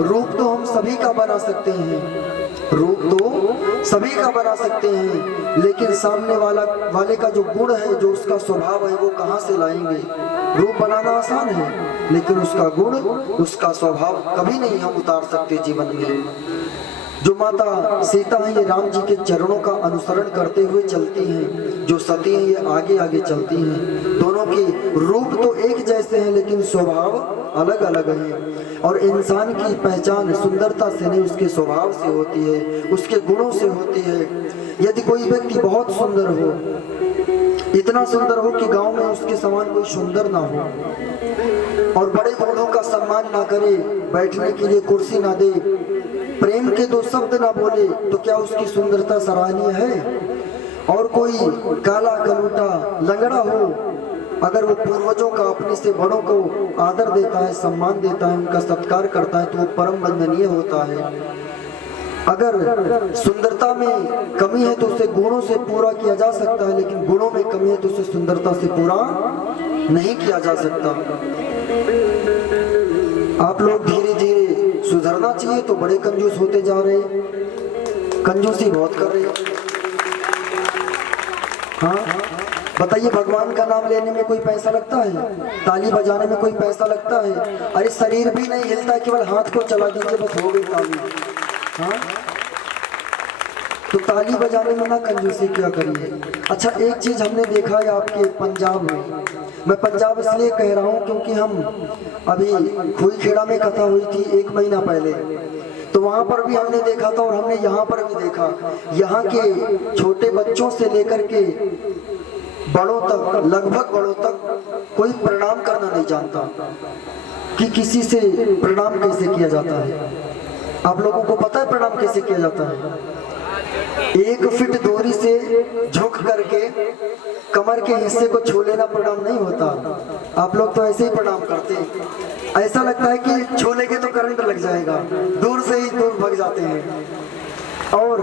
रूप तो हम सभी का बना सकते हैं, रूप तो सभी का बना सकते हैं, लेकिन सामने वाले का जो गुण है, जो उसका स्वभाव है, वो कहाँ से लाएंगे। रूप बनाना आसान है, लेकिन उसका गुण, उसका स्वभाव कभी नहीं हम उतार सकते जीवन में। जो माता सीता है, ये राम जी के चरणों का अनुसरण करते हुए चलती हैं। जो सती हैं, ये आगे आगे चलती हैं। दोनों के रूप तो एक जैसे हैं, लेकिन स्वभाव अलग अलग हैं। और इंसान की पहचान सुंदरता से नहीं, उसके स्वभाव से होती है, उसके गुणों से होती है। यदि कोई व्यक्ति बहुत सुंदर हो, इतना सुंदर हो कि गांव में उसके समान कोई सुंदर ना हो, और बड़े बूढ़ों का सम्मान ना करे, बैठने के लिए कुर्सी ना दे, प्रेम के दो शब्द ना बोले, तो क्या उसकी सुंदरता सराहनीय है। और कोई काला कलूटा लंगड़ा हो, अगर वो पूर्वजों का, अपने से बड़ों को आदर देता है, सम्मान देता है, उनका सत्कार करता है, तो वो परम वंदनीय होता है। अगर सुंदरता में कमी है तो उसे गुणों से पूरा किया जा सकता है, लेकिन गुणों में कमी है तो उसे सुंदरता से पूरा नहीं किया जा सकता। आप लोग धीरे धीरे सुधरना चाहिए, तो बड़े कंजूस होते जा रहे हैं, कंजूसी बहुत कर रहे हैं। हाँ बताइए, भगवान का नाम लेने में कोई पैसा लगता है? ताली बजाने में कोई पैसा लगता है? अरे शरीर भी नहीं हिलता, केवल हाथ को चला दीजिए, बस हो गई ताली। हाँ तो ताली बजाने में ना कंजूसी क्या करिए। अच्छा, एक चीज हमने देखा है आपके पंजाब में, मैं पंजाब इसलिए कह रहा हूँ क्योंकि हम अभी खुईखेड़ा में कथा हुई थी 1 महीना पहले, तो वहां पर भी हमने देखा था और हमने यहाँ पर भी देखा। यहाँ के छोटे बच्चों से लेकर के बड़ों तक, लगभग बड़ों तक कोई प्रणाम करना नहीं जानता कि किसी से प्रणाम कैसे किया जाता है। आप लोगों को पता है प्रणाम कैसे किया जाता है? 1 फीट दूरी से झुक करके कमर के हिस्से को छू लेना प्रणाम नहीं होता। आप लोग तो ऐसे ही प्रणाम करते हैं, ऐसा लगता है कि छू लेंगे तो करंट लग जाएगा, दूर से ही दूर भाग जाते हैं। और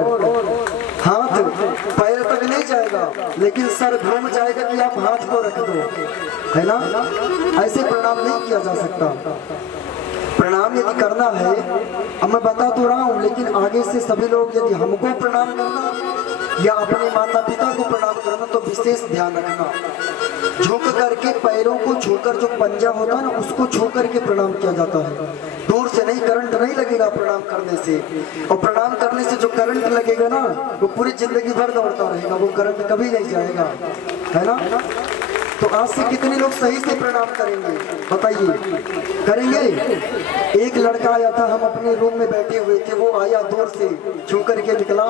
हाथ पैर तक नहीं जाएगा, लेकिन सर घूम जाएगा कि आप हाथ को रख दो, है ना? ऐसे प्रणाम नहीं किया जा सकता। प्रणाम यदि करना है, अब मैं बता तो रहा हूँ, लेकिन आगे से सभी लोग यदि हमको प्रणाम करना या अपने माता पिता को प्रणाम करना तो विशेष ध्यान रखना। झुक करके पैरों को छूकर, जो पंजा होता है ना उसको छू करके प्रणाम किया जाता है, दूर से नहीं। करंट नहीं लगेगा प्रणाम करने से, और प्रणाम करने से जो करंट लगेगा ना वो पूरी जिंदगी भर दौड़ता रहेगा, वो करंट कभी नहीं जाएगा, है ना? तो आज से कितने लोग सही से प्रणाम करेंगे बताइए? करेंगे? एक लड़का आया था, हम अपने रूम में बैठे हुए थे, वो आया दूर से छू करके निकला,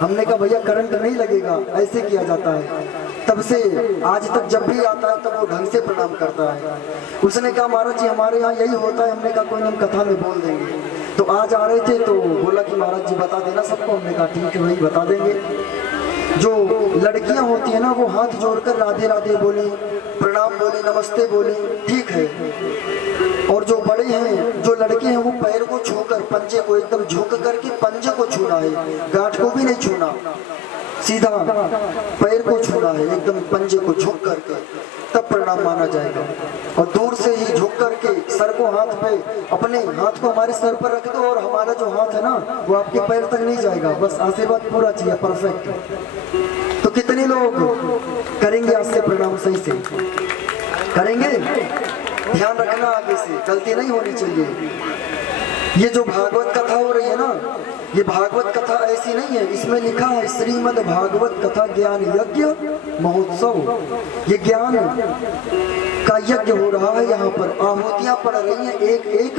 हमने कहा भैया करंट नहीं लगेगा, ऐसे किया जाता है। तब से आज तक जब भी आता है तब वो ढंग से प्रणाम करता है। उसने कहा महाराज जी हमारे यहाँ यही होता है। हमने कहा कोई हम कथा में बोल देंगे। तो आज आ रहे थे तो बोला कि महाराज जी बता देना सबको। हमने कहा ठीक है वही बता देंगे। जो लड़कियां होती है ना वो हाथ जोड़कर राधे राधे बोले, प्रणाम बोले, नमस्ते बोले, ठीक है। और जो बड़े हैं, जो लड़के हैं, वो पैर को छूकर, पंजे को एकदम झुक करके पंजे को छूना है, गांठ को भी नहीं छूना, सीधा पैर को छूना है, एकदम पंजे को झुक करके, तब प्रणाम माना जाएगा। और दूर से ही झुक करके सर को हाथ पे, अपने हाथ को हमारे सर पर रख दो और हमारा जो हाथ है ना वो आपके पैर तक नहीं जाएगा, बस आशीर्वाद पूरा चाहिए, परफेक्ट। तो कितने लोग करेंगे आज से प्रणाम सही से? करेंगे? ध्यान रखना, आगे से गलती नहीं होनी चाहिए। ये जो भागवत कथा हो रही है ना, ये भागवत कथा ऐसी नहीं है, इसमें लिखा है श्रीमद् भागवत कथा ज्ञान यज्ञ महोत्सव। ये ज्ञान का यज्ञ हो रहा है। यहाँ पर आहुतियां पड़ रही हैं, एक एक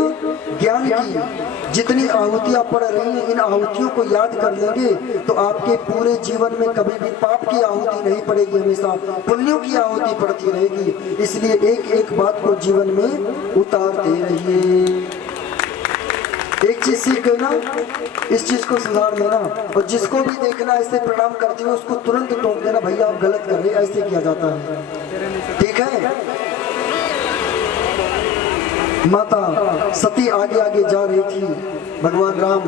ज्ञान की जितनी आहुतियां पड़ रही हैं, इन आहुतियों को याद कर लेंगे तो आपके पूरे जीवन में कभी भी पाप की आहुति नहीं पड़ेगी, हमेशा पुण्यों की आहुति पड़ती रहेगी। इसलिए एक एक बात को जीवन में उतारते रहिए। एक चीज सीख गए ना, इस चीज को सुधार लेना, और जिसको भी देखना ऐसे प्रणाम करते हुए उसको तुरंत टोक देना, भैया आप गलत कर रहे हैं, ऐसे किया जाता है, ठीक है? माता सती आगे आगे जा रही थी, भगवान राम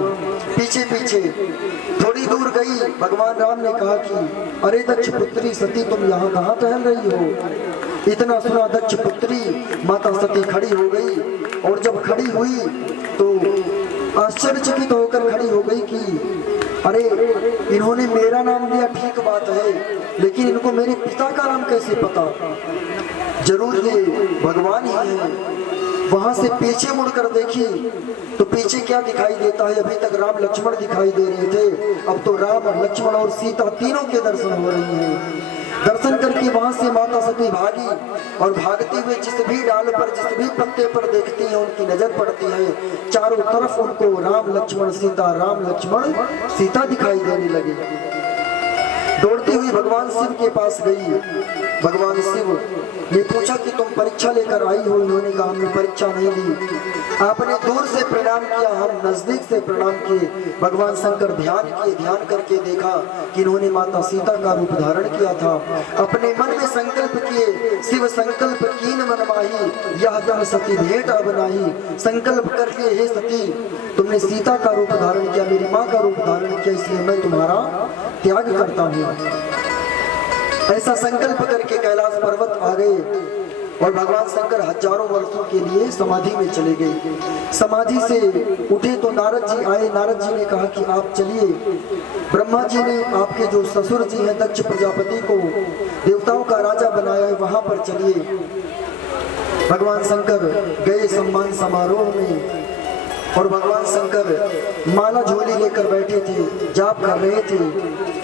पीछे पीछे। थोड़ी दूर गई, भगवान राम ने कहा कि अरे दक्ष पुत्री सती तुम यहाँ कहाँ टहल रही हो? इतना सुना दक्ष पुत्री, माता सती खड़ी हो गई। और जब खड़ी हुई तो आश्चर्यचकित होकर खड़ी हो गई कि अरे इन्होंने मेरा नाम लिया, ठीक बात है, लेकिन इनको मेरे पिता का नाम कैसे पता? जरूर ये भगवान ही है। वहां से पीछे मुड़कर देखी तो पीछे क्या दिखाई देता है? अभी तक राम लक्ष्मण दिखाई दे रहे थे, अब तो राम लक्ष्मण और सीता तीनों के दर्शन हो रहे हैं। दर्शन करके वहां से माता सती भागी, और भागते हुए जिस भी डाल पर, जिस भी पत्ते पर देखती है उनकी नजर पड़ती है, चारों तरफ उनको राम लक्ष्मण सीता, राम लक्ष्मण सीता दिखाई देने लगे। दौड़ती हुई भगवान शिव के पास गई। भगवान शिव ने पूछा कि तुम परीक्षा लेकर आई हो? इन्होंने कहा हमने परीक्षा नहीं ली, आपने दूर से प्रणाम किया, हम नजदीक से प्रणाम किए। भगवान शंकर ध्यान किए, ध्यान करके देखा कि इन्होंने माता सीता का रूप धारण किया था। अपने मन में संकल्प किए, शिव संकल्प कीन मन माही, यह दर सती भेंट अब नाही। संकल्प कर लिए, हे सती तुमने सीता का रूप धारण किया, मेरी माँ का रूप धारण किया, इसलिए मैं तुम्हारा त्याग करता हूँ। ऐसा संकल्प करके कैलाश पर्वत आ गए, और भगवान शंकर हजारों वर्षों के लिए समाधि में चले गए। समाधि से उठे तो नारद जी आए। नारद जी ने कहा कि आप चलिए, ब्रह्मा जी ने आपके जो ससुर जी हैं दक्ष प्रजापति को देवताओं का राजा बनाया है, वहां पर चलिए। भगवान शंकर गए सम्मान समारोह में, और भगवान शंकर माला झोली लेकर बैठे थे, जाप कर रहे थे,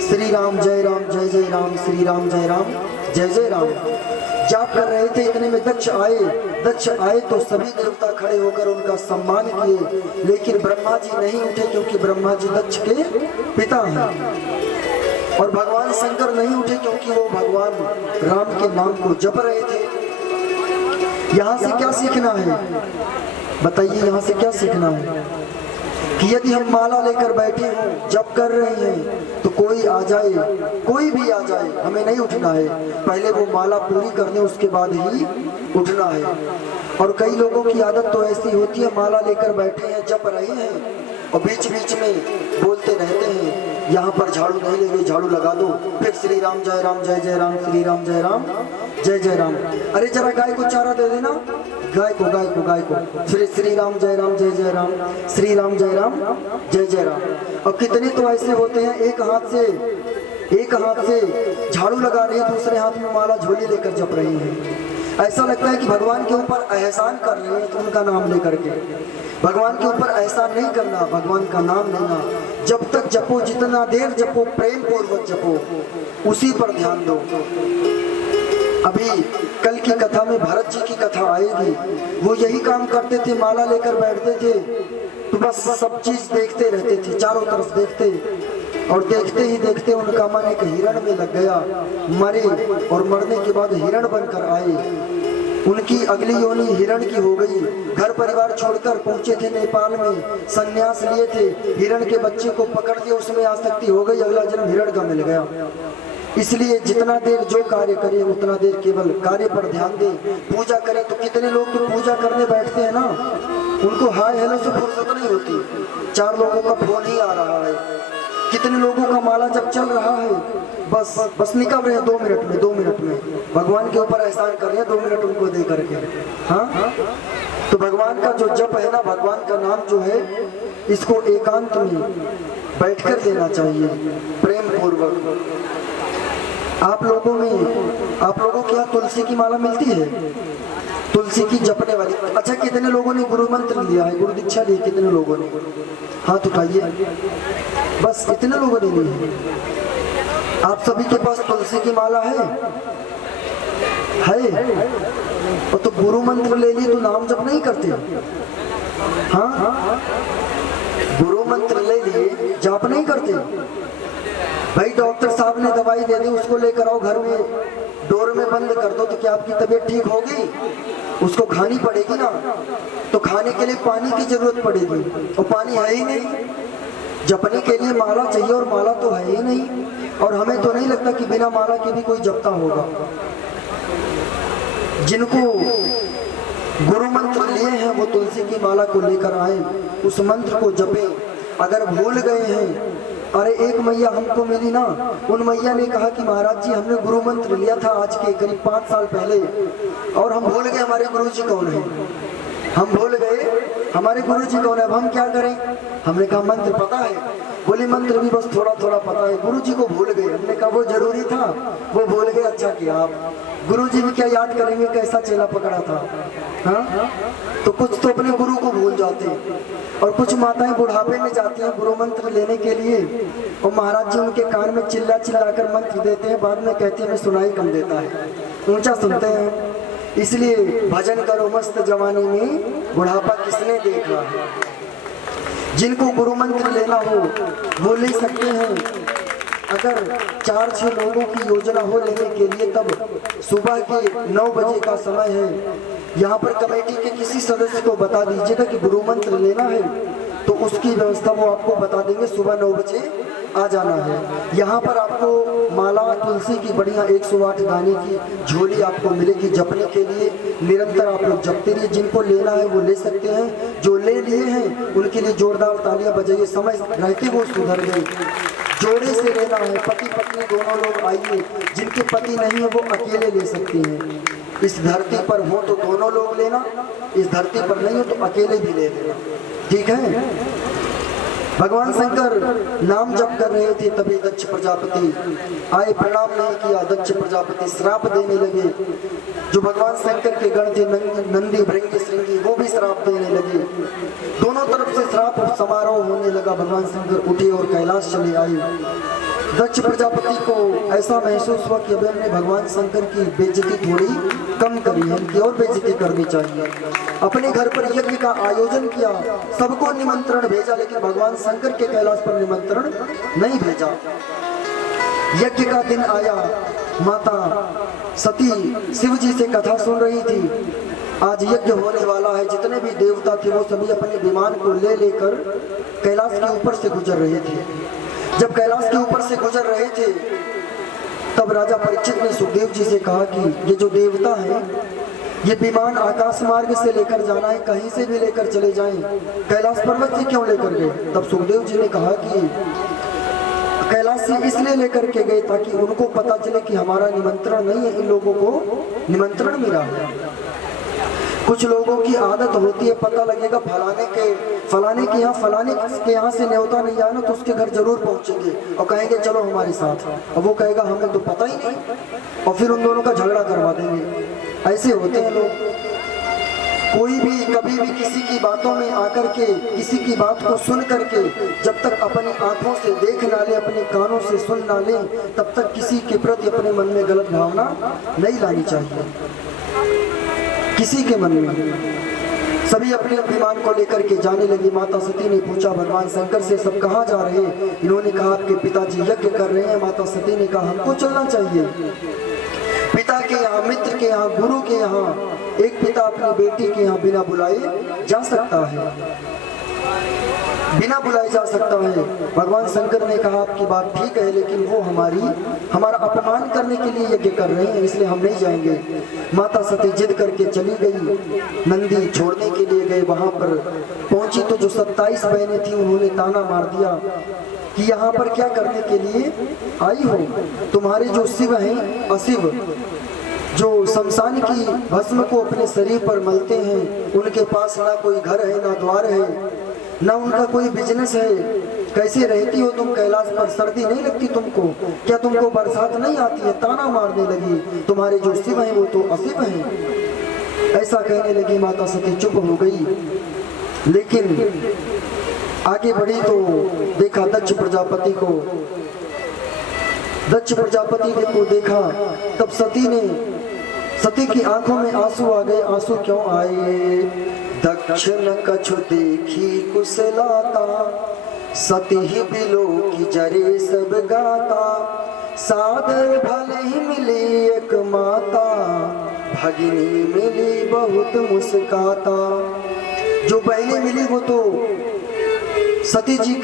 श्री राम जय राम जय जय राम, श्री राम जय राम जय जय राम जाप कर रहे थे। इतने में दक्ष आए तो सभी देवता खड़े होकर उनका सम्मान किए, लेकिन ब्रह्मा जी नहीं उठे क्योंकि ब्रह्मा जी दक्ष के पिता हैं। और भगवान शंकर नहीं उठे क्योंकि वो भगवान राम के नाम को जप रहे थे। यहाँ से क्या सीखना है बताइए, यहाँ से क्या सीखना है कि यदि हम माला लेकर बैठे हों, जप कर रहे हैं, तो कोई आ जाए, कोई भी आ जाए, हमें नहीं उठना है, पहले वो माला पूरी कर दें उसके बाद ही उठना है। और कई लोगों की आदत तो ऐसी होती है, माला लेकर बैठे हैं, जप रहे हैं और बीच बीच में बोलते रहते हैं, यहाँ पर झाड़ू नहीं लगे, झाड़ू लगा दो, फिर श्री राम जय राम जय जय राम, श्री राम जय राम जय जय राम। अरे जरा गाय को चारा दे देना, गाय को श्री राम जय राम जय जय राम, श्री राम जय राम जय जय राम। और कितने तो ऐसे होते हैं एक हाथ से झाड़ू लगा रहे हैं, दूसरे हाथ में माला झोली लेकर जप रहे हैं। ऐसा लगता है कि भगवान के ऊपर एहसान कर रहे हैं, तो उनका नाम लेकर के। भगवान के ऊपर एहसान नहीं करना, भगवान का नाम लेना। जब तक जपो, जितना देर जपो, प्रेम पूर्वक जपो, उसी पर ध्यान दो। अभी कल की कथा में भरत जी की कथा आएगी, वो यही काम करते थे, माला लेकर बैठते थे तो बस सब चीज देखते रहते थे, चारों तरफ देखते, और देखते ही देखते उनका मन एक हिरण में लग गया, मरे और मरने के बाद हिरण बनकर आए। उनकी अगली योनि हिरण की हो गई। घर परिवार छोड़कर पहुंचे थे नेपाल में, संन्यास लिए थे, हिरण के बच्चे को पकड़ के उसमें आसक्ति हो गई, अगला जन्म हिरण का मिल गया। इसलिए जितना देर जो कार्य करें उतना देर केवल कार्य पर ध्यान दें। पूजा करें तो कितने लोग तो पूजा करने बैठते हैं ना, उनको हाय हेलो से फुर्सत नहीं होती, 4 लोगों का फोन ही आ रहा है। कितने लोगों का माला जब चल रहा है, बस निकल रहे हैं 2 मिनट में भगवान के ऊपर एहसान कर रहे हैं, 2 मिनट उनको दे करके। हाँ, तो भगवान का जो जप है ना, भगवान का नाम जो है, इसको एकांत में बैठकर देना चाहिए, प्रेम पूर्वक। आप लोगों के यहाँ तुलसी की माला मिलती है, तुलसी की जपने वाली। अच्छा, कितने लोगों ने गुरु मंत्र लिया है, गुरु दीक्षा ली, कितने लोगों ने हाथ उठाइए। बस इतने लोगों ने ली है। आप सभी के पास तुलसी की माला है? और तो गुरु मंत्र ले ली तो नाम जप नहीं करते? हाँ, गुरु मंत्र ले लिए, जाप नहीं करते। भाई डॉक्टर साहब ने दवाई दे दी, उसको लेकर आओ घर में, डोर में बंद कर दो, तो क्या आपकी तबीयत ठीक होगी? उसको खानी पड़ेगी ना, तो खाने के लिए पानी की जरूरत पड़ेगी, और पानी है ही नहीं। जपने के लिए माला चाहिए, और माला तो है ही नहीं, और हमें तो नहीं लगता कि बिना माला के भी कोई जपता होगा। जिनको गुरु मंत्र लिए हैं वो तुलसी की माला को लेकर आए, उस मंत्र को जपें। अगर भूल गए हैं, अरे एक मैया हमको मिली ना, उन मैया ने कहा कि महाराज जी हमने गुरु मंत्र लिया था आज के करीब 5 साल पहले, और हम भूल गए हमारे गुरु जी कौन है, हम भूल गए हमारे गुरु जी कौन है, अब हम क्या करें? हमने कहा मंत्र पता है। बोली मंत्र भी बस थोड़ा थोड़ा पता है, गुरु जी को भूल गए। हमने कहा वो जरूरी था, वो भूल गए, अच्छा किया आप। गुरु जी भी क्या याद करेंगे, कैसा चेला पकड़ा था। हाँ, तो कुछ तो अपने गुरु को भूल जाते हैं, और कुछ माताएं बुढ़ापे में जाती हैं गुरु मंत्र लेने के लिए, और महाराज जी उनके कान में चिल्ला चिल्ला कर मंत्र देते हैं, बाद में कहते हैं सुनाई कम देता है, ऊंचा सुनते हैं। इसलिए भजन करो मस्त जवानी में, बुढ़ापा किसने देखा है। जिनको गुरु मंत्र लेना हो वो ले सकते हैं। अगर 4-6 लोगों की योजना हो लेने के लिए, तब सुबह के 9 बजे का समय है। यहाँ पर कमेटी के किसी सदस्य को बता दीजिएगा कि गुरु मंत्र लेना है, तो उसकी व्यवस्था वो आपको बता देंगे, सुबह 9 बजे आ जाना है। यहाँ पर आपको माला तुलसी की बढ़िया 108 दाने की झोली आपको मिलेगी जपने के लिए। निरंतर आप लोग जपते रहिए। जिनको लेना है वो ले सकते हैं, जो ले लिए हैं उनके लिए जोरदार तालियां बजाइए। समय रहते वो सुधर गए। जोड़े से लेना है, पति पत्नी दोनों लोग आइए। जिनके पति नहीं है वो अकेले ले सकते हैं। इस धरती पर हो तो दोनों लोग लेना, इस धरती पर नहीं हो तो अकेले भी ले लेना, ठीक है। भगवान शंकर नाम जप कर रहे थे, तभी दक्ष प्रजापति आए, प्रणाम नहीं किया। दक्ष प्रजापति श्राप देने लगे। जो भगवान शंकर के गण थे, नंदी भृंगी श्रृंगी, वो भी श्राप देने लगे। दोनों तरफ से श्राप समारोह होने लगा। भगवान शंकर उठे और कैलाश चले आए। दक्ष प्रजापति को ऐसा महसूस हुआ कि अब हमने भगवान शंकर की बेइज्जती थोड़ी कम करी है, इनकी और बेइज्जती करनी चाहिए। अपने घर पर यज्ञ का आयोजन किया, सबको निमंत्रण भेजा, लेकिन भगवान शंकर के कैलाश पर निमंत्रण नहीं भेजा। यज्ञ का दिन आया, माता सती शिव जी से कथा सुन रही थी। आज यज्ञ होने वाला है। जितने भी देवता थे वो सभी अपने विमान को ले लेकर कैलाश के ऊपर से गुजर रहे थे। जब कैलाश के ऊपर से गुजर रहे थे, तब राजा परीक्षित ने सुखदेव जी से कहा कि ये जो देवता है, ये विमान आकाश मार्ग से लेकर जाना है, कहीं से भी लेकर चले जाएं, कैलाश पर्वत से क्यों लेकर गए? तब सुखदेव जी ने कहा कि कैलाश से इसलिए लेकर के गए ताकि उनको पता चले कि हमारा निमंत्रण नहीं है, इन लोगों को निमंत्रण मिला है। कुछ लोगों की आदत होती है, पता लगेगा फलाने के यहाँ से न्योता नहीं आया ना, तो उसके घर जरूर पहुंचेंगे और कहेंगे चलो हमारे साथ। अब वो कहेगा हमें तो पता ही नहीं, और फिर उन दोनों का झगड़ा करवा देंगे। ऐसे होते हैं लोग। कोई भी कभी भी किसी की बातों में आकर के, किसी की बात को सुन करके जब तक अपनी आंखों से देख ना ले, अपने कानों से सुन ना ले, तब तक किसी के प्रति अपने मन में गलत भावना नहीं लानी चाहिए। किसी के मन में सभी अपने विमान को लेकर के जाने लगी। माता सती ने पूछा भगवान शंकर से, सब कहाँ जा रहे हैं? इन्होंने कहा आपके पिताजी यज्ञ कर रहे हैं। माता सती ने कहा हमको चलना चाहिए। पिता के यहाँ, मित्र के यहाँ, गुरु के यहाँ एक पिता अपनी बेटी के यहाँ बिना बुलाए जा सकता है, बिना बुलाए जा सकता है। भगवान शंकर ने कहा आपकी बात ठीक है, लेकिन वो हमारा अपमान करने के लिए यज्ञ कर रहे हैं, इसलिए हम नहीं जाएंगे। माता सती जिद करके चली गई। नंदी छोड़ने के लिए गए। वहां पर पहुंची तो जो 27 बहनें थी, उन्होंने ताना मार दिया कि यहाँ पर क्या करने के लिए आई हो? तुम्हारे जो शिव हैं, अशिव, जो शमशान की भस्म को अपने शरीर पर मलते हैं, उनके पास ना कोई घर है, ना द्वार है, ना उनका कोई बिजनेस है। कैसे रहती हो तुम कैलाश पर? सर्दी नहीं लगती तुमको? क्या तुमको बरसात नहीं आती है? ताना मारने लगी। तुम्हारे जो शिव हैं वो तो अशिव हैं। ऐसा कहने लगी। माता सती चुप हो गई। लेकिन आगे बढ़ी तो देखा दक्ष प्रजापति को। दक्ष प्रजापति को देखा, तब सती की आंखों में आंसू आ गए। आंसू क्यों आए? दक्ष न कछु देखी कुशलाता, सती ही बिलो की जरे सब गाता। सादर भले ही मिली एक माता, भगिनी मिली बहुत मुस्काता। जो बहनें मिली वो तो सती जी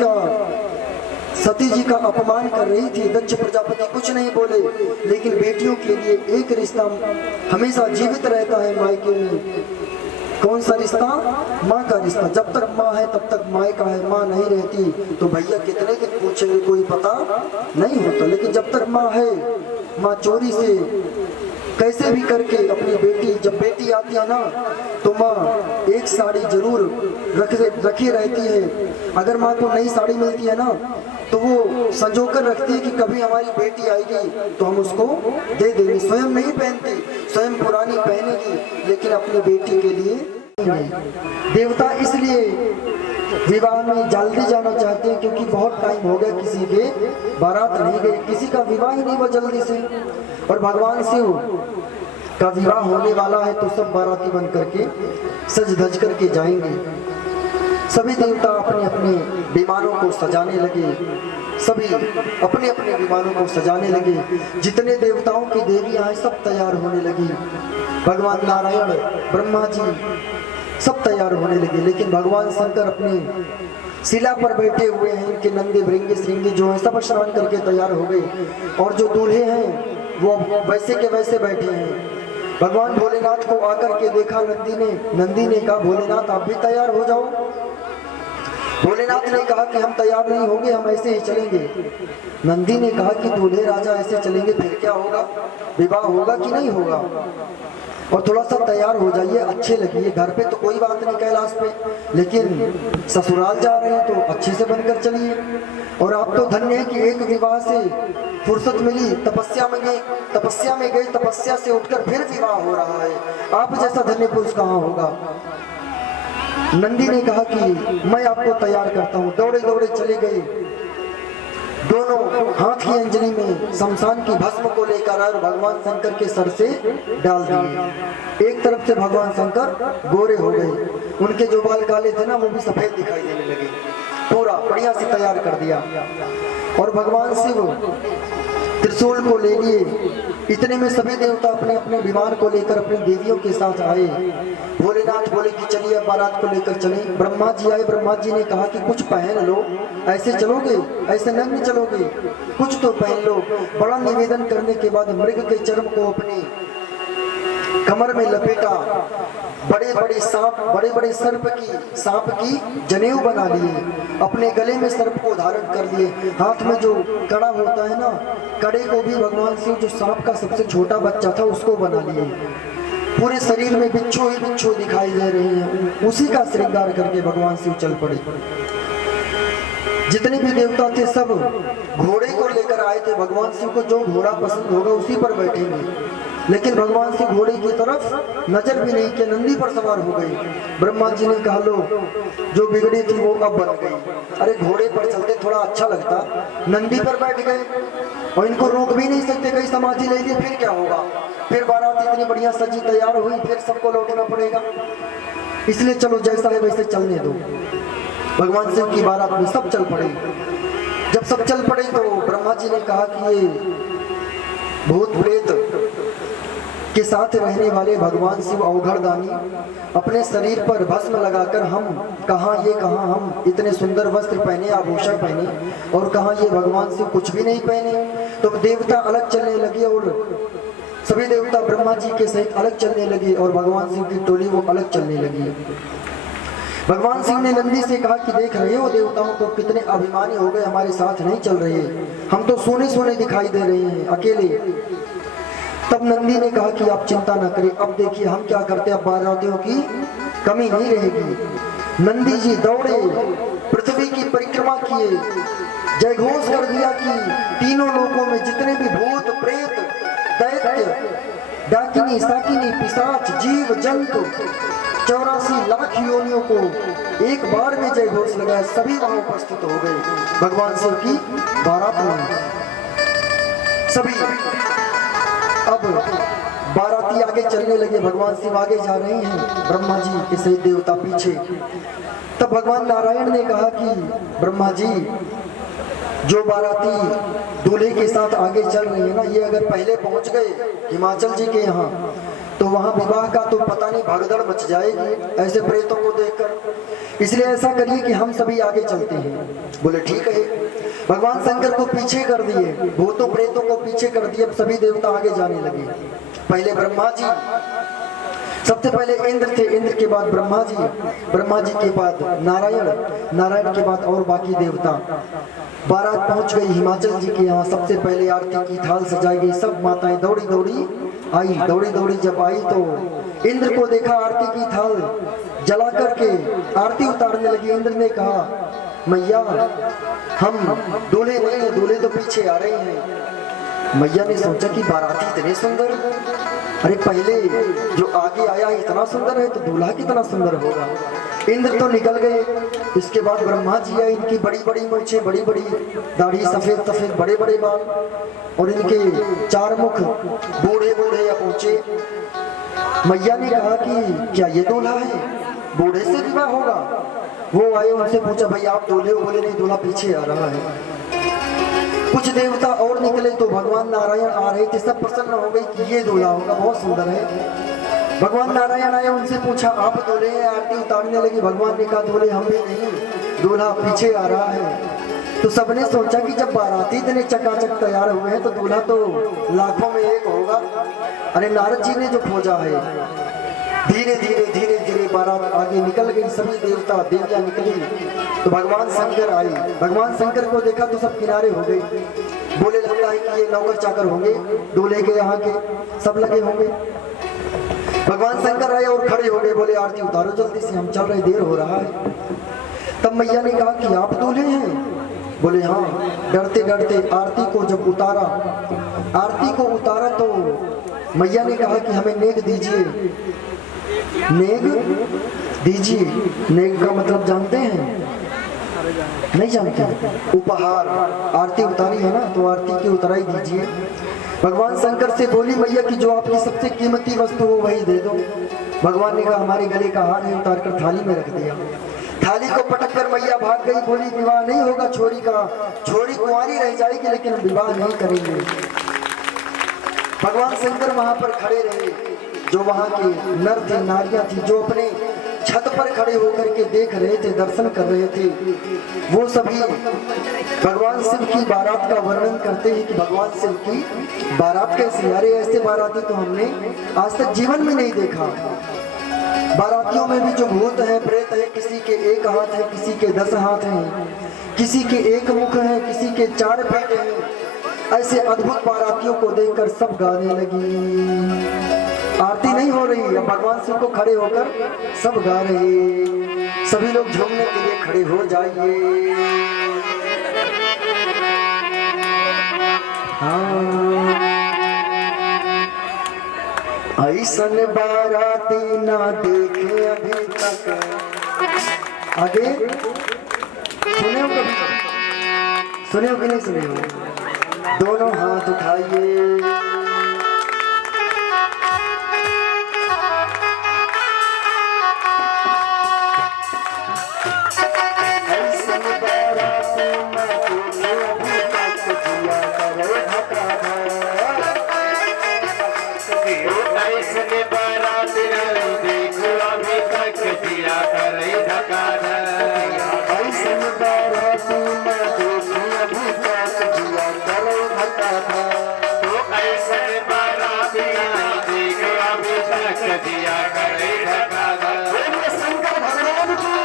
का अपमान कर रही थी। दक्ष प्रजापति कुछ नहीं बोले, लेकिन बेटियों के लिए एक रिश्ता हमेशा जीवित रहता है मायके में। कौन सा रिश्ता? माँ का रिश्ता। जब तक माँ है तब तक मायका है। माँ नहीं रहती तो भैया कितने दिन पूछेंगे, कोई पता नहीं होता। लेकिन जब तक माँ है, माँ चोरी से कैसे भी करके अपनी बेटी, जब बेटी आती है ना, तो माँ एक साड़ी जरूर रखी रहती है। अगर माँ को नई साड़ी मिलती है ना, तो वो संजोकर रखती है कि कभी हमारी बेटी आएगी तो हम उसको दे देंगे। स्वयं नहीं पहनती, स्वयं पुरानी पहनेगी, लेकिन अपनी बेटी के लिए नहीं। देवता इसलिए विवाह में जल्दी जाना चाहते हैं, क्योंकि बहुत टाइम हो गया, किसी के बारात नहीं गई, किसी का विवाह ही नहीं हुआ जल्दी से। और भगवान शिव का विवाह होने वाला है, तो सब बाराती बन करके सज धज करके जाएंगे। सभी देवता अपने अपने विमानों को सजाने लगे। सभी अपने अपने विमानों को सजाने लगे। जितने देवताओं की देवियां हैं सब तैयार होने लगी। भगवान नारायण, ब्रह्मा जी सब तैयार होने लगे। लेकिन भगवान शंकर अपने शिला पर बैठे हुए हैं। इनके नंदी भृंगी श्रृंगी जो है सब स्नान करके तैयार हो गए, और जो दूल्हे हैं वो वैसे के वैसे बैठे हैं। भगवान भोलेनाथ को आकर के देखा नंदी ने कहा भोलेनाथ आप भी तैयार हो जाओ। भोलेनाथ ने कहा कि हम तैयार नहीं होंगे, हम ऐसे ही चलेंगे। नंदी ने कहा कि दूल्हे राजा ऐसे चलेंगे फिर क्या होगा, विवाह होगा कि नहीं होगा, और थोड़ा सा तैयार हो जाइए, अच्छे लगिए। घर पे तो कोई बात नहीं कैलाश पे, लेकिन ससुराल जा रहे हैं तो अच्छे से बनकर चलिए। और आप तो धन्य है कि एक विवाह से फुर्सत मिली, तपस्या में गए, तपस्या से उठकर फिर विवाह हो रहा है। आप जैसा धन्य पुरुष कहाँ होगा। नंदी ने कहा कि मैं आपको तैयार करता हूँ। दौड़े दौड़े चले गए, दोनों हाथ की अंजलि में शमशान की भस्म को लेकर और भगवान शंकर के सर से डाल दिए। एक तरफ से भगवान शंकर गोरे हो गए, उनके जो बाल काले थे ना वो भी सफेद दिखाई देने लगे। पूरा बढ़िया से तैयार कर दिया। और भगवान शिव त्रिशूल को ले लिए। इतने में सभी देवता अपने अपने विमान को लेकर अपनी देवियों के साथ आए। भोलेनाथ बोले कि चलिए अब बारात को लेकर चले। ब्रह्मा जी आए, ब्रह्मा जी ने कहा कि कुछ पहन लो, ऐसे चलोगे, ऐसे नग्न चलोगे, कुछ तो पहन लो। बड़ा निवेदन करने के बाद मृग के चर्म को अपने कमर में लपेटा, बड़े बड़े सांप की जनेऊ बना लिए, अपने गले में सर्प को धारण कर लिए। हाथ में जो कड़ा होता है ना, कड़े को भी भगवान शिव जो सांप का सबसे छोटा बच्चा था उसको बना लिए। पूरे शरीर में बिच्छू ही बिच्छू दिखाई दे रहे हैं। उसी का श्रृंगार करके भगवान शिव चल पड़े। जितने भी देवता थे सब घोड़े को लेकर आए थे। भगवान शिव को जो घोड़ा पसंद होगा उसी पर बैठेंगे, लेकिन भगवान शिव घोड़े की तरफ नजर भी नहीं किए, नंदी पर सवार हो गए। ब्रह्मा जी ने कहा लो जो बिगड़ी थी वो अब बन गई। अरे घोड़े पर चलते थोड़ा अच्छा लगता, नंदी पर बैठ गए और इनको रोक भी नहीं सकते, कहीं समाधि ले लिए फिर क्या होगा। फिर बारात इतनी बढ़िया सजी तैयार हुई, फिर सबको लौटना पड़ेगा, इसलिए चलो जैसा है वैसे चलने दो। भगवान शिव की बारात में सब चल पड़े। जब सब चल पड़े तो ब्रह्मा जी ने कहा कि ये भूत प्रेत के साथ रहने वाले भगवान शिव अवघड़दानी अपने शरीर पर भस्म लगाकर हम हम इतने सुंदर वस्त्र पहने, आभूषण पहने, और कहाँ ये भगवान शिव कुछ भी नहीं पहने। तो देवता अलग चलने लगे और सभी देवता ब्रह्मा जी के सहित अलग चलने लगे और भगवान शिव की टोली वो अलग चलने लगी। भगवान शिव ने नंदी से कहा कि देख रहे हो देवताओं को कितने अभिमानी हो गए, हमारे साथ नहीं चल रहे, हम तो सोने सोने दिखाई दे रहे हैं अकेले। तब नंदी ने कहा कि आप चिंता न करें, अब देखिए हम क्या करते हैं, अब बारातियों की कमी नहीं रहेगी। नंदी जी दौड़े, पृथ्वी की परिक्रमा किए, जय घोष कर दिया कि तीनों लोकों में जितने भी भूत प्रेत दैत्य डाकिनी साकिनी पिशाच जीव जंतु 84 लाख योनियों को एक बार में जय घोष लगाया, सभी वहां उपस्थित हो गए भगवान शिव की बारात में। सभी अब बाराती आगे चलने लगे, भगवान शिव आगे जा रहे हैं, ब्रह्मा जी के सहित देवता पीछे। तब भगवान नारायण ने कहा कि ब्रह्मा जी जो बाराती दूल्हे के साथ आगे चल रहे हैं ना, ये अगर पहले पहुंच गए हिमाचल जी के यहाँ तो वहां विवाह का तो पता नहीं भगदड़ मच जाएगी ऐसे प्रेतों को देखकर। इसलिए ऐसा करिए कि हम सभी आगे चलते हैं। बोले ठीक है। भगवान शंकर को पीछे कर दिए, भूतों प्रेतों को पीछे कर दिए, अब सभी देवता आगे जाने लगे। पहले ब्रह्मा जी, सबसे पहले इंद्र थे, इंद्र के बाद ब्रह्मा जी, ब्रह्मा जी के बाद नारायण, नारायण के बाद और बाकी देवता। बारात पहुंच गई हिमाचल जी के यहाँ। सबसे पहले आरती की थाल सजाई गई, सब माताएं दौड़ी दौड़ी आई। दौड़ी दौड़ी जब आई तो इंद्र को देखा आरती की थाल जला करके आरती उतारने लगी। इंद्र ने कहा मैया हम दूल्हे नहीं है, दूल्हे तो पीछे आ रहे हैं। मैया ने सोचा कि बाराती इतने सुंदर, अरे पहले जो आगे आया इतना सुंदर है तो दूल्हा कितना सुंदर होगा। इंद्र तो निकल गए। इसके बाद ब्रह्मा जी आए, इनकी बड़ी बड़ी मूंछें, बड़ी बड़ी दाढ़ी, सफेद सफेद बड़े बड़े बाल, और इनके चार मुख बूढ़े बूढ़े या ऊंचे। मैया ने कहा कि क्या ये दूल्हा है, बूढ़े से विवाह होगा। वो आए, उनसे पूछा भाई आप दूल्हे हो? बोले नहीं, दूल्हा पीछे आ रहा है। कुछ देवता और निकले तो भगवान नारायण आ रहे थे, सब प्रसन्न हो गई कि ये दूल्हा होगा, बहुत सुंदर है। भगवान नारायण आए, उनसे पूछा आप दूल्हे हैं? आरती उतारने लगी। भगवान ने कहा दूल्हे हम भी नहीं, दूल्हा पीछे आ रहा है। तो सबने सोचा कि जब बाराती इतने चकाचक तैयार हुए हैं तो दूल्हा तो लाखों में एक होगा। अरे नारद जी ने जो खोजा है, धीरे धीरे धीरे धीरे बारात आगे निकल गई, सभी देवता देवियां निकली तो भगवान शंकर आए। भगवान शंकर को देखा तो सब किनारे हो गए, बोले लगता है कि ये नौकर चाकर होंगे, दूल्हे के यहाँ के सब लगे होंगे। भगवान शंकर आए और खड़े हो गए, बोले आरती उतारो जल्दी से, हम चल रहे, देर हो रहा है। तब मैया ने कहा कि आप दूल्हे हैं? बोले हाँ। डरते डरते आरती को जब उतारा, आरती को उतारा तो मैया ने कहा कि हमें नेग दीजिए, नेग दीजिए। नेग का मतलब जानते हैं? नहीं जानते? उपहार। आरती उतारी है ना, तो आरती की उतराई दीजिए। भगवान शंकर से बोली मैया कि जो आपकी सबसे कीमती वस्तु हो वही दे दो। भगवान ने कहा हमारे गले का हार है, उतार कर थाली में रख दिया। थाली को पटक कर मैया भाग गई, बोली विवाह नहीं होगा छोरी का, छोरी कुंवारी रह जाएगी लेकिन विवाह नहीं करेंगे। भगवान शंकर वहां पर खड़े रहे, जो वहां के नर थे, नारियां थी, जो अपने छत पर खड़े होकर के देख रहे थे, दर्शन कर रहे थे, वो सभी भगवान शिव की बारात का वर्णन करते हैं कि भगवान शिव की बारात कैसी। अरे ऐसे बाराती तो हमने आज तक जीवन में नहीं देखा। बारातियों में भी जो भूत है, प्रेत है, किसी के एक हाथ है, किसी के 10 हाथ हैं, किसी के एक मुख है, किसी के 4 पैर हैं। ऐसे अद्भुत बारातियों को देखकर सब गाने लगी। आरती नहीं हो रही, अब भगवान शिव को खड़े होकर सब गा रहे। सभी लोग झूमने के लिए खड़े हो जाइए। हाँ, ऐसन बाराती ना देखे अभी तक। आगे सुने हो कभी? सुने हो कि नहीं सुने हो? दोनों हाथ उठाइए। ऐसन बाराती ना देखे अभी तक, जिया करे धक्का। ऐसन बारात देखो अभी तक, जिया करे धक्का। ऐसन बाराती ना देखे अभी तक, जिया करे धक्का। तो ऐसन बारात देखो अभी तक,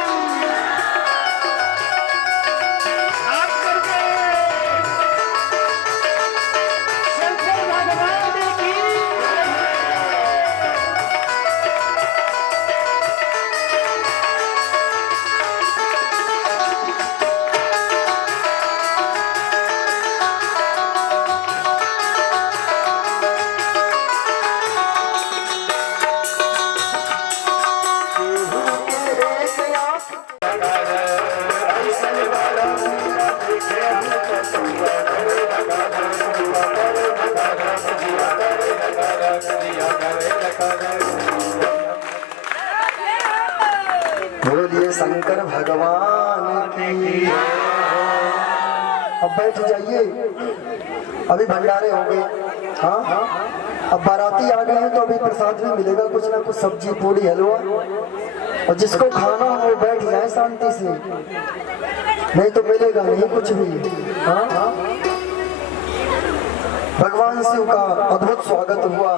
जिया करे धक्का। शंकर भगवान की बोलिए शंकर भगवान की। अब बैठ जाइए, अभी भंडारे हो गए। हाँ, अब बाराती आ गए हैं तो अभी प्रसाद भी मिलेगा, कुछ ना कुछ सब्जी पूड़ी हलवा, और जिसको खाना हो वो बैठ जाए शांति से, नहीं तो मिलेगा नहीं कुछ भी। हाँ, भगवान शिव का अद्भुत स्वागत हुआ।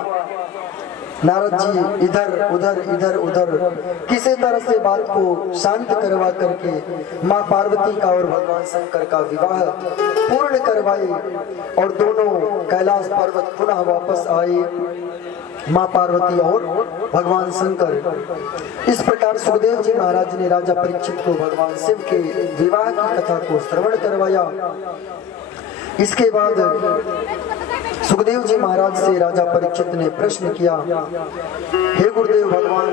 नारद जी इधर उधर इधर उधर किसी तरह से बात को शांत करवा करके माँ पार्वती का और भगवान शंकर का विवाह पूर्ण करवाए, और दोनों कैलाश पर्वत पुनः वापस आए, माँ पार्वती और भगवान शंकर। इस प्रकार सुखदेव जी महाराज ने राजा परीक्षित को भगवान शिव के विवाह की कथा को श्रवण करवाया। इसके बाद सुखदेव जी महाराज से राजा परीक्षित ने प्रश्न किया, हे गुरुदेव भगवान,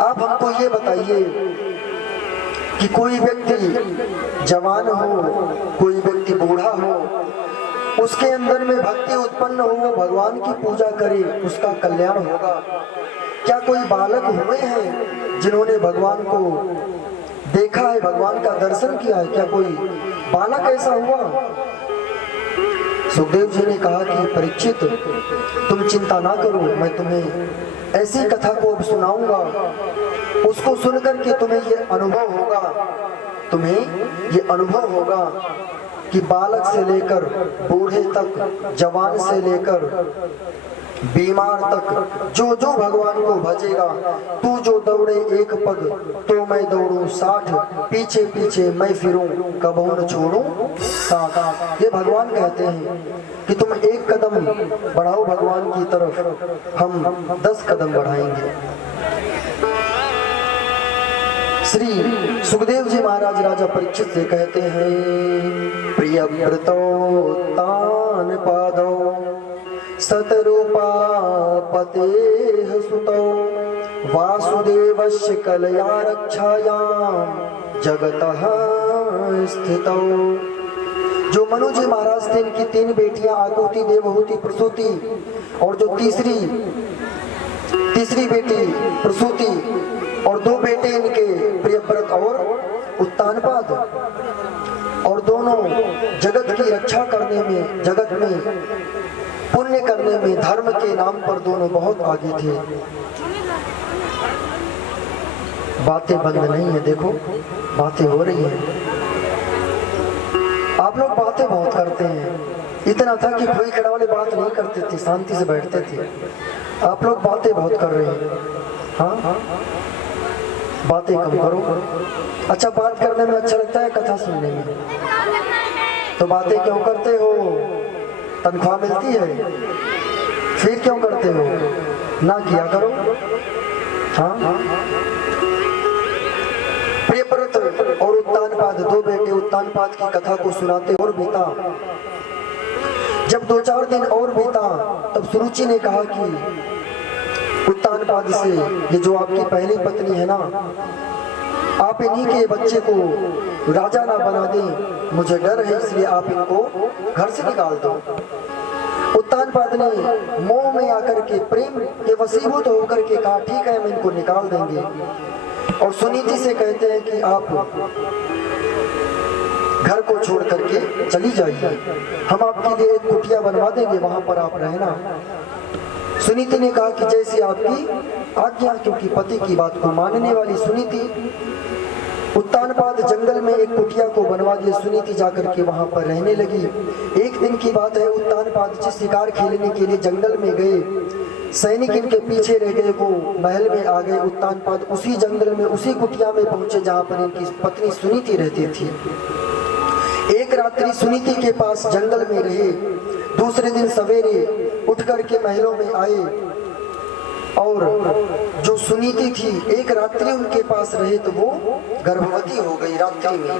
आप हमको ये बताइए कि कोई व्यक्ति जवान हो, कोई व्यक्ति बूढ़ा हो, उसके अंदर में भक्ति उत्पन्न हो, वो भगवान की पूजा करे, उसका कल्याण होगा। क्या कोई बालक हुए हैं जिन्होंने भगवान को देखा है, भगवान का दर्शन किया है? क्या कोई बालक ऐसा हुआ? सुखदेव जी ने कहा कि परीक्षित, तुम चिंता ना करो, मैं तुम्हें ऐसी कथा को अब सुनाऊंगा, उसको सुनकर के तुम्हें ये अनुभव होगा कि बालक से लेकर बूढ़े तक, जवान से लेकर बीमार तक जो जो भगवान को भजेगा, तू जो दौड़े एक पग तो मैं दौड़ूं 60, पीछे पीछे मैं फिरूं कबहू न छोड़ूं साथ। ये भगवान कहते हैं कि तुम एक कदम बढ़ाओ भगवान की तरफ, हम 10 कदम बढ़ाएंगे। श्री सुखदेव जी महाराज राजा परीक्षित से कहते हैं, प्रिय व्रतो तान पादो सतरूपा पतेह सुतौ वासुदेवस्य कलया रक्षायां जगतः स्थितौ। जो मनु जी महाराज थे, इनकी 3 बेटियां आकुति, देवहूति, प्रसूति, और जो तीसरी बेटी प्रसूति और 2 बेटे इनके प्रियव्रत और उत्तानपाद, और दोनों जगत की रक्षा करने में, जगत में पुण्य करने में, धर्म के नाम पर दोनों बहुत आगे थे। बातें बंद नहीं है, देखो बातें हो रही हैं। आप लोग बातें बहुत करते हैं। इतना था कि कोई खड़ा वाले बात नहीं करते थे, शांति से बैठते थे। आप लोग बातें बहुत कर रहे हैं। हाँ, बातें कम करो। अच्छा, बात करने में अच्छा लगता है, कथा सुनने में तो बातें क्यों करते हो? तनख्वाह मिलती है, फिर क्यों करते हो? ना किया करो। हाँ, प्रियव्रत और उत्तानपाद 2 बेटे उत्तानपाद की कथा को सुनाते और बीता। जब 2-4 दिन और बीता तब सुरुचि ने कहा कि उत्तानपाद से, ये जो आपकी पहली पत्नी है ना, आप इन्हीं के बच्चे को राजा ना बना दें, मुझे डर है, इसलिए आप इनको घर से निकाल दो। उत्तानपाद ने मोह में आकर के, प्रेम के वशीभूत होकर के कहा, ठीक है, हम इनको निकाल देंगे। और सुनीति से कहते हैं कि आप घर को छोड़ करके चली जाइए, हम आपके लिए एक कुटिया बनवा देंगे, वहां पर आप रहना। सुनीति ने कहा कि जैसी आपकी आज्ञा, क्योंकि पति की बात को मानने वाली सुनीति। उत्तानपाद जंगल में एक कुटिया को बनवा दिया, सुनीति जाकर के वहां पर रहने लगी। एक दिन की बात है, उत्तानपाद जी शिकार खेलने के लिए जंगल में गए, सैनिक इनके पीछे रह गए, वो महल में आ गए। उत्तानपाद उसी जंगल में, उसी कुटिया में पहुंचे जहां पर इनकी पत्नी सुनीति रहती थी। एक रात्रि सुनीति के पास जंगल में रहे, दूसरे दिन सवेरे उठ करके महलों में आए, और जो सुनीति थी एक रात्रि उनके पास रहे तो वो गर्भवती हो गई। रात्रि में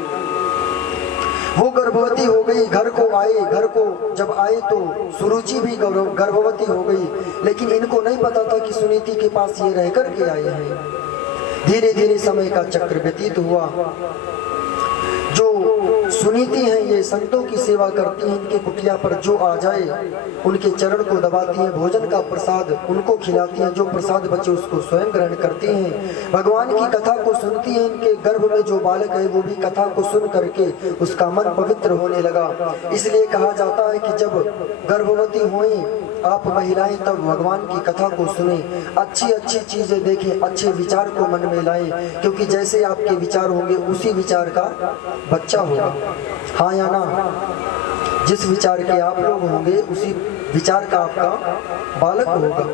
वो गर्भवती हो गई, घर को आए, घर को जब आए तो सुरुचि भी गर्भवती हो गई, लेकिन इनको नहीं पता था कि सुनीति के पास ये रह करके आए हैं। धीरे धीरे समय का चक्र व्यतीत हुआ। जो सुनीति हैं ये संतों की सेवा करती हैं, इनके कुटिया पर जो आ जाए उनके चरण को दबाती हैं, भोजन का प्रसाद उनको खिलाती हैं, जो प्रसाद बचे उसको स्वयं ग्रहण करती हैं, भगवान की कथा को सुनती हैं। इनके गर्भ में जो बालक है वो भी कथा को सुन करके उसका मन पवित्र होने लगा। इसलिए कहा जाता है कि जब गर्भवती हुई आप महिलाएं तब भगवान की कथा को सुने, अच्छी अच्छी चीजें देखें, अच्छे विचार को मन में लाएं, क्योंकि जैसे आपके विचार होंगे उसी विचार का बच्चा होगा। हाँ या ना? जिस विचार के आप लोग होंगे उसी विचार का आपका बालक होगा।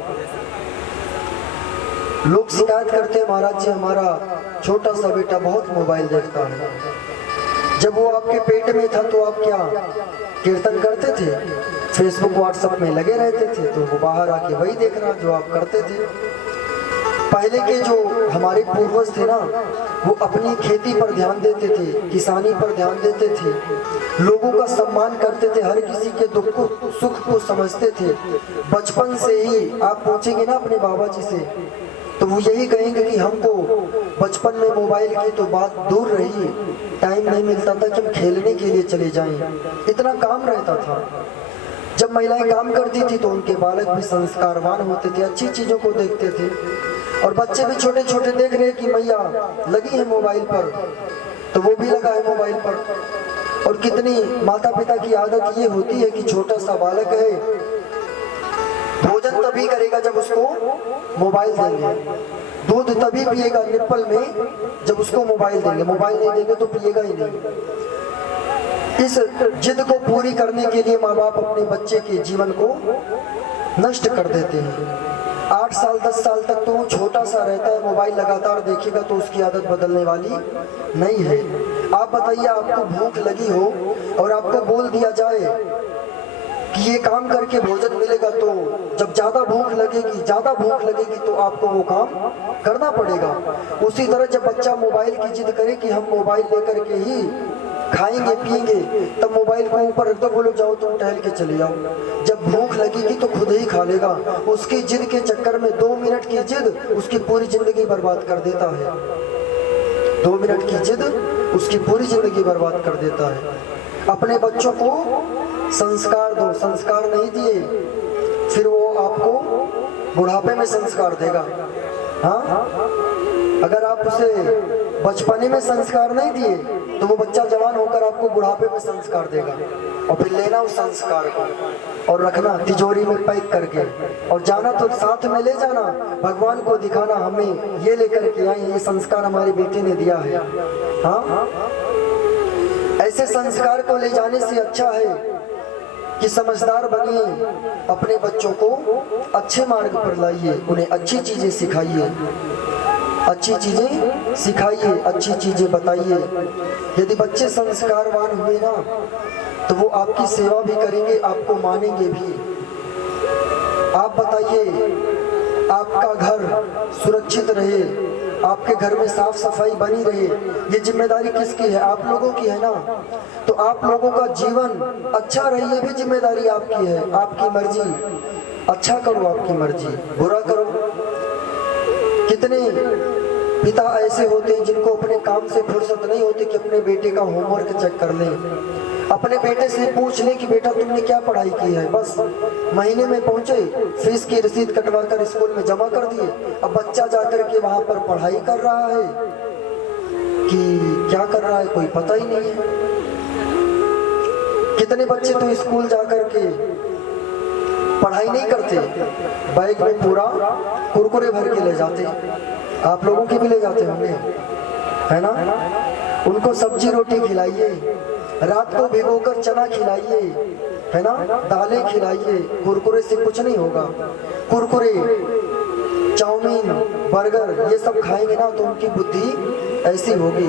लोग शिकायत करते हैं, महाराज जी हमारा छोटा सा बेटा बहुत मोबाइल देखता है। जब वो आपके पेट में था तो आप क्या कीर्तन करते थे, फेसबुक व्हाट्सएप में लगे रहते थे, तो वो बाहर आके वही देख रहा जो आप करते थे। पहले के जो हमारे पूर्वज थे ना, वो अपनी खेती पर ध्यान देते थे, किसानी पर ध्यान देते थे, लोगों का सम्मान करते थे, हर किसी के दुख को सुख को समझते थे। बचपन से ही आप पूछेंगे ना अपने बाबा जी से तो वो यही कहेंगे कि हमको बचपन में मोबाइल की तो बात दूर रही, टाइम नहीं मिलता था कि हम खेलने के लिए चले जाएं, इतना काम रहता था। जब महिलाएं काम करती थी तो उनके बालक भी संस्कारवान होते थे, अच्छी चीजों को देखते थे, और बच्चे भी छोटे छोटे देख रहे कि मैया लगी है मोबाइल पर तो वो भी लगा है मोबाइल पर। और कितनी माता पिता की आदत ये होती है कि छोटा सा बालक है, भोजन तभी करेगा जब उसको मोबाइल देंगे, दूध तभी पिएगा निप्पल में जब उसको मोबाइल देंगे, मोबाइल नहीं देंगे तो पिएगा ही नहीं। इस जिद को पूरी करने के लिए माँ बाप अपने बच्चे के जीवन को नष्ट कर देते हैं। 8 साल 10 साल तक तो वो छोटा सा रहता है, मोबाइल लगातार देखेगा तो उसकी आदत बदलने वाली नहीं है। आप बताइए, आपको भूख लगी हो और आपको बोल दिया जाए कि ये काम करके भोजन मिलेगा, तो जब ज़्यादा भूख लगेगी तो आपको वो काम करना पड़ेगा। उसी तरह जब बच्चा मोबाइल की जिद करे कि हम मोबाइल लेकर के ही खाएंगे पिएंगे, तब मोबाइल को ऊपर रख दो, बोलो जाओ तुम टहल के चले जाओ। जब भूख लगेगी तो खुद ही खा लेगा। उसकी जिद के चक्कर में 2 मिनट की जिद उसकी पूरी जिंदगी बर्बाद कर देता है। 2 मिनट की जिद उसकी पूरी जिंदगी बर्बाद कर देता है। अपने बच्चों को संस्कार दो, संस्कार नहीं दिए फिर वो आपको बुढ़ापे में संस्कार देगा। हाँ, अगर आप उसे बचपने में संस्कार नहीं दिए तो वो बच्चा जवान होकर आपको बुढ़ापे में संस्कार देगा। और फिर लेना उस संस्कार को और रखना तिजोरी में पैक करके, और जाना तो साथ में ले जाना, भगवान को दिखाना हमें ये लेकर के आए, ये संस्कार हमारे बेटे ने दिया है। हाँ, ऐसे संस्कार को ले जाने से अच्छा है कि समझदार बनिए, अपने बच्चों को अच्छे मार्ग पर लाइए, उन्हें अच्छी चीजें सिखाइए, अच्छी चीजें बताइए। यदि बच्चे संस्कारवान हुए ना तो वो आपकी सेवा भी करेंगे, आपको मानेंगे भी। आप बताइए, आपका घर सुरक्षित रहे, आपके घर में साफ सफाई बनी रहे, ये जिम्मेदारी किसकी है? आप लोगों की है ना। तो आप लोगों का जीवन अच्छा रहे, ये भी जिम्मेदारी आपकी है। आपकी मर्जी, अच्छा करो आपकी मर्जी, बुरा करो। कितने पिता ऐसे होते हैं जिनको अपने काम से फुर्सत नहीं होती कि अपने बेटे का होमवर्क चेक कर लें, अपने बेटे से पूछ लें कि बेटा तुमने क्या पढ़ाई की है। बस महीने में पहुंचे, फीस की रसीद कटवा कर स्कूल में जमा कर दिए। अब बच्चा जाकर के वहां पर पढ़ाई कर रहा है कि क्या कर रहा है कोई पता ही नहीं है। कितने बच्चे तो स्कूल जाकर के पढ़ाई नहीं करते, बैग में पूरा कुरकुरे भर के ले जाते। आप लोगों के भी ले जाते होंगे, है ना। उनको सब्जी रोटी खिलाइए, रात को भिगोकर चना खिलाइए, है ना, दालें खिलाइए। कुरकुरे से कुछ नहीं होगा। कुरकुरे, चाउमीन, बर्गर ये सब खाएंगे ना तो उनकी बुद्धि ऐसी होगी।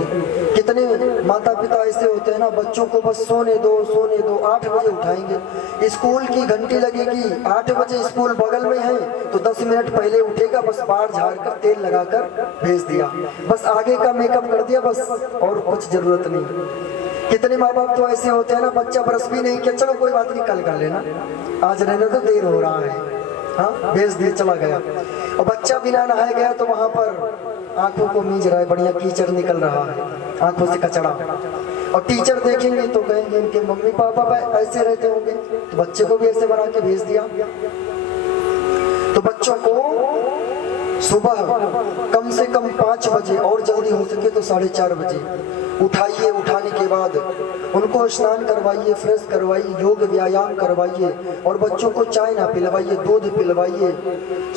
कितने माता पिता ऐसे होते हैं ना, बच्चों को बस सोने दो 8 बजे उठाएंगे, स्कूल की घंटी लगेगी, 8 बजे स्कूल बगल में है तो 10 मिनट पहले उठेगा, बस बाहर झाड़ कर तेल लगाकर भेज दिया, बस आगे का मेकअप कर दिया, बस और कुछ जरूरत नहीं। कितने माँ बाप तो ऐसे होते हैं ना, बच्चा ब्रश भी नहीं किया, चलो कोई बात नहीं कल कर लेना, आज रहने तो देर हो रहा है, हाँ भेज दिए चला गया। और बच्चा बिना नहाए गया तो वहां पर आंखों को मींज रहा है, बढ़िया कीचड़ निकल रहा है, आंखों से कचड़ा। और टीचर देखेंगे तो कहेंगे इनके मम्मी पापा ऐसे रहते होंगे, तो बच्चे को भी ऐसे बना के भेज दिया। तो बच्चों को सुबह कम से कम 5 बजे और जल्दी हो सके तो 4:30 बजे उठाइए। उठाने के बाद उनको स्नान करवाइए, फ्रेश करवाइए, योग व्यायाम करवाइए, और बच्चों को चाय ना पिलवाइए, दूध पिलवाइए।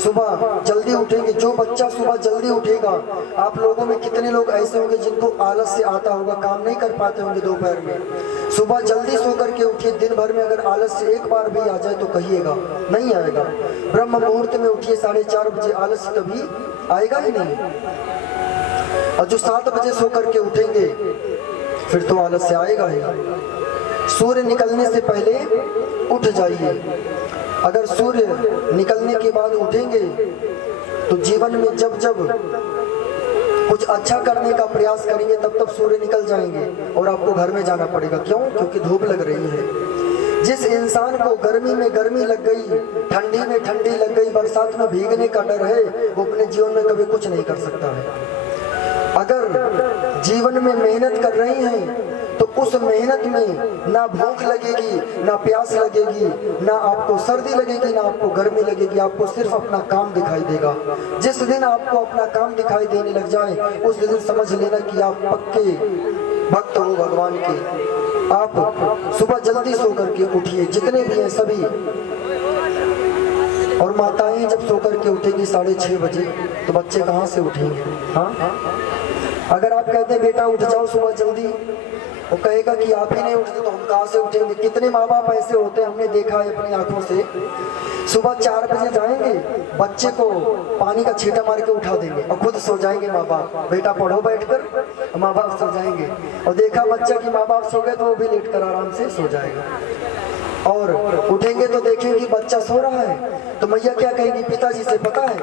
सुबह जल्दी उठेंगे, जो बच्चा सुबह जल्दी उठेगा, आप लोगों में कितने लोग ऐसे होंगे जिनको आलस से आता होगा, काम नहीं कर पाते होंगे दोपहर में। सुबह जल्दी सो करके उठिए, दिन भर में अगर आलस से एक बार भी आ जाए तो कहिएगा, नहीं आएगा। ब्रह्म मुहूर्त में उठिए 4:30 बजे, आलस कभी आएगा ही नहीं। और जो 7 बजे सो करके उठेंगे फिर तो आलस से आएगा ही। सूर्य निकलने से पहले उठ जाइए। अगर सूर्य निकलने के बाद उठेंगे तो जीवन में जब जब कुछ अच्छा करने का प्रयास करेंगे तब सूर्य निकल जाएंगे और आपको घर में जाना पड़ेगा। क्यों? क्योंकि धूप लग रही है। जिस इंसान को गर्मी में गर्मी लग गई, ठंडी में ठंडी लग गई, बरसात में भीगने का डर है, वो अपने जीवन में कभी कुछ नहीं कर सकता है। अगर जीवन में मेहनत कर रही हैं तो उस मेहनत में ना भूख लगेगी, ना प्यास लगेगी, ना आपको सर्दी लगेगी, ना आपको गर्मी लगेगी, आपको सिर्फ अपना काम दिखाई देगा। जिस दिन आपको अपना काम दिखाई देने लग जाए उस दिन समझ लेना कि आप पक्के भक्त हो भगवान के। आप सुबह जल्दी सो करके उठिए, जितने भी हैं सभी। और माताएं जब सो करके उठेगी 6:30 बजे तो बच्चे कहाँ से उठेंगे? हाँ, अगर आप कहते हैं बेटा उठ जाओ सुबह जल्दी वो कहेगा कि आप ही नहीं उठते तो हम कहाँ से उठेंगे। कितने माँ बाप ऐसे होते हैं, हमने देखा है अपनी आंखों से, सुबह 4 बजे जाएंगे, बच्चे को पानी का छींटा मार के उठा देंगे और खुद सो जाएंगे माँ बाप, बेटा पढ़ो बैठकर, माँ बाप सो जाएंगे। और देखा बच्चा कि माँ बाप सो गए तो वो भी लेट कर आराम से सो जाएगा। और उठेंगे तो देखेंगे बच्चा सो रहा है तो मैया क्या कहेगी, पिताजी से पता है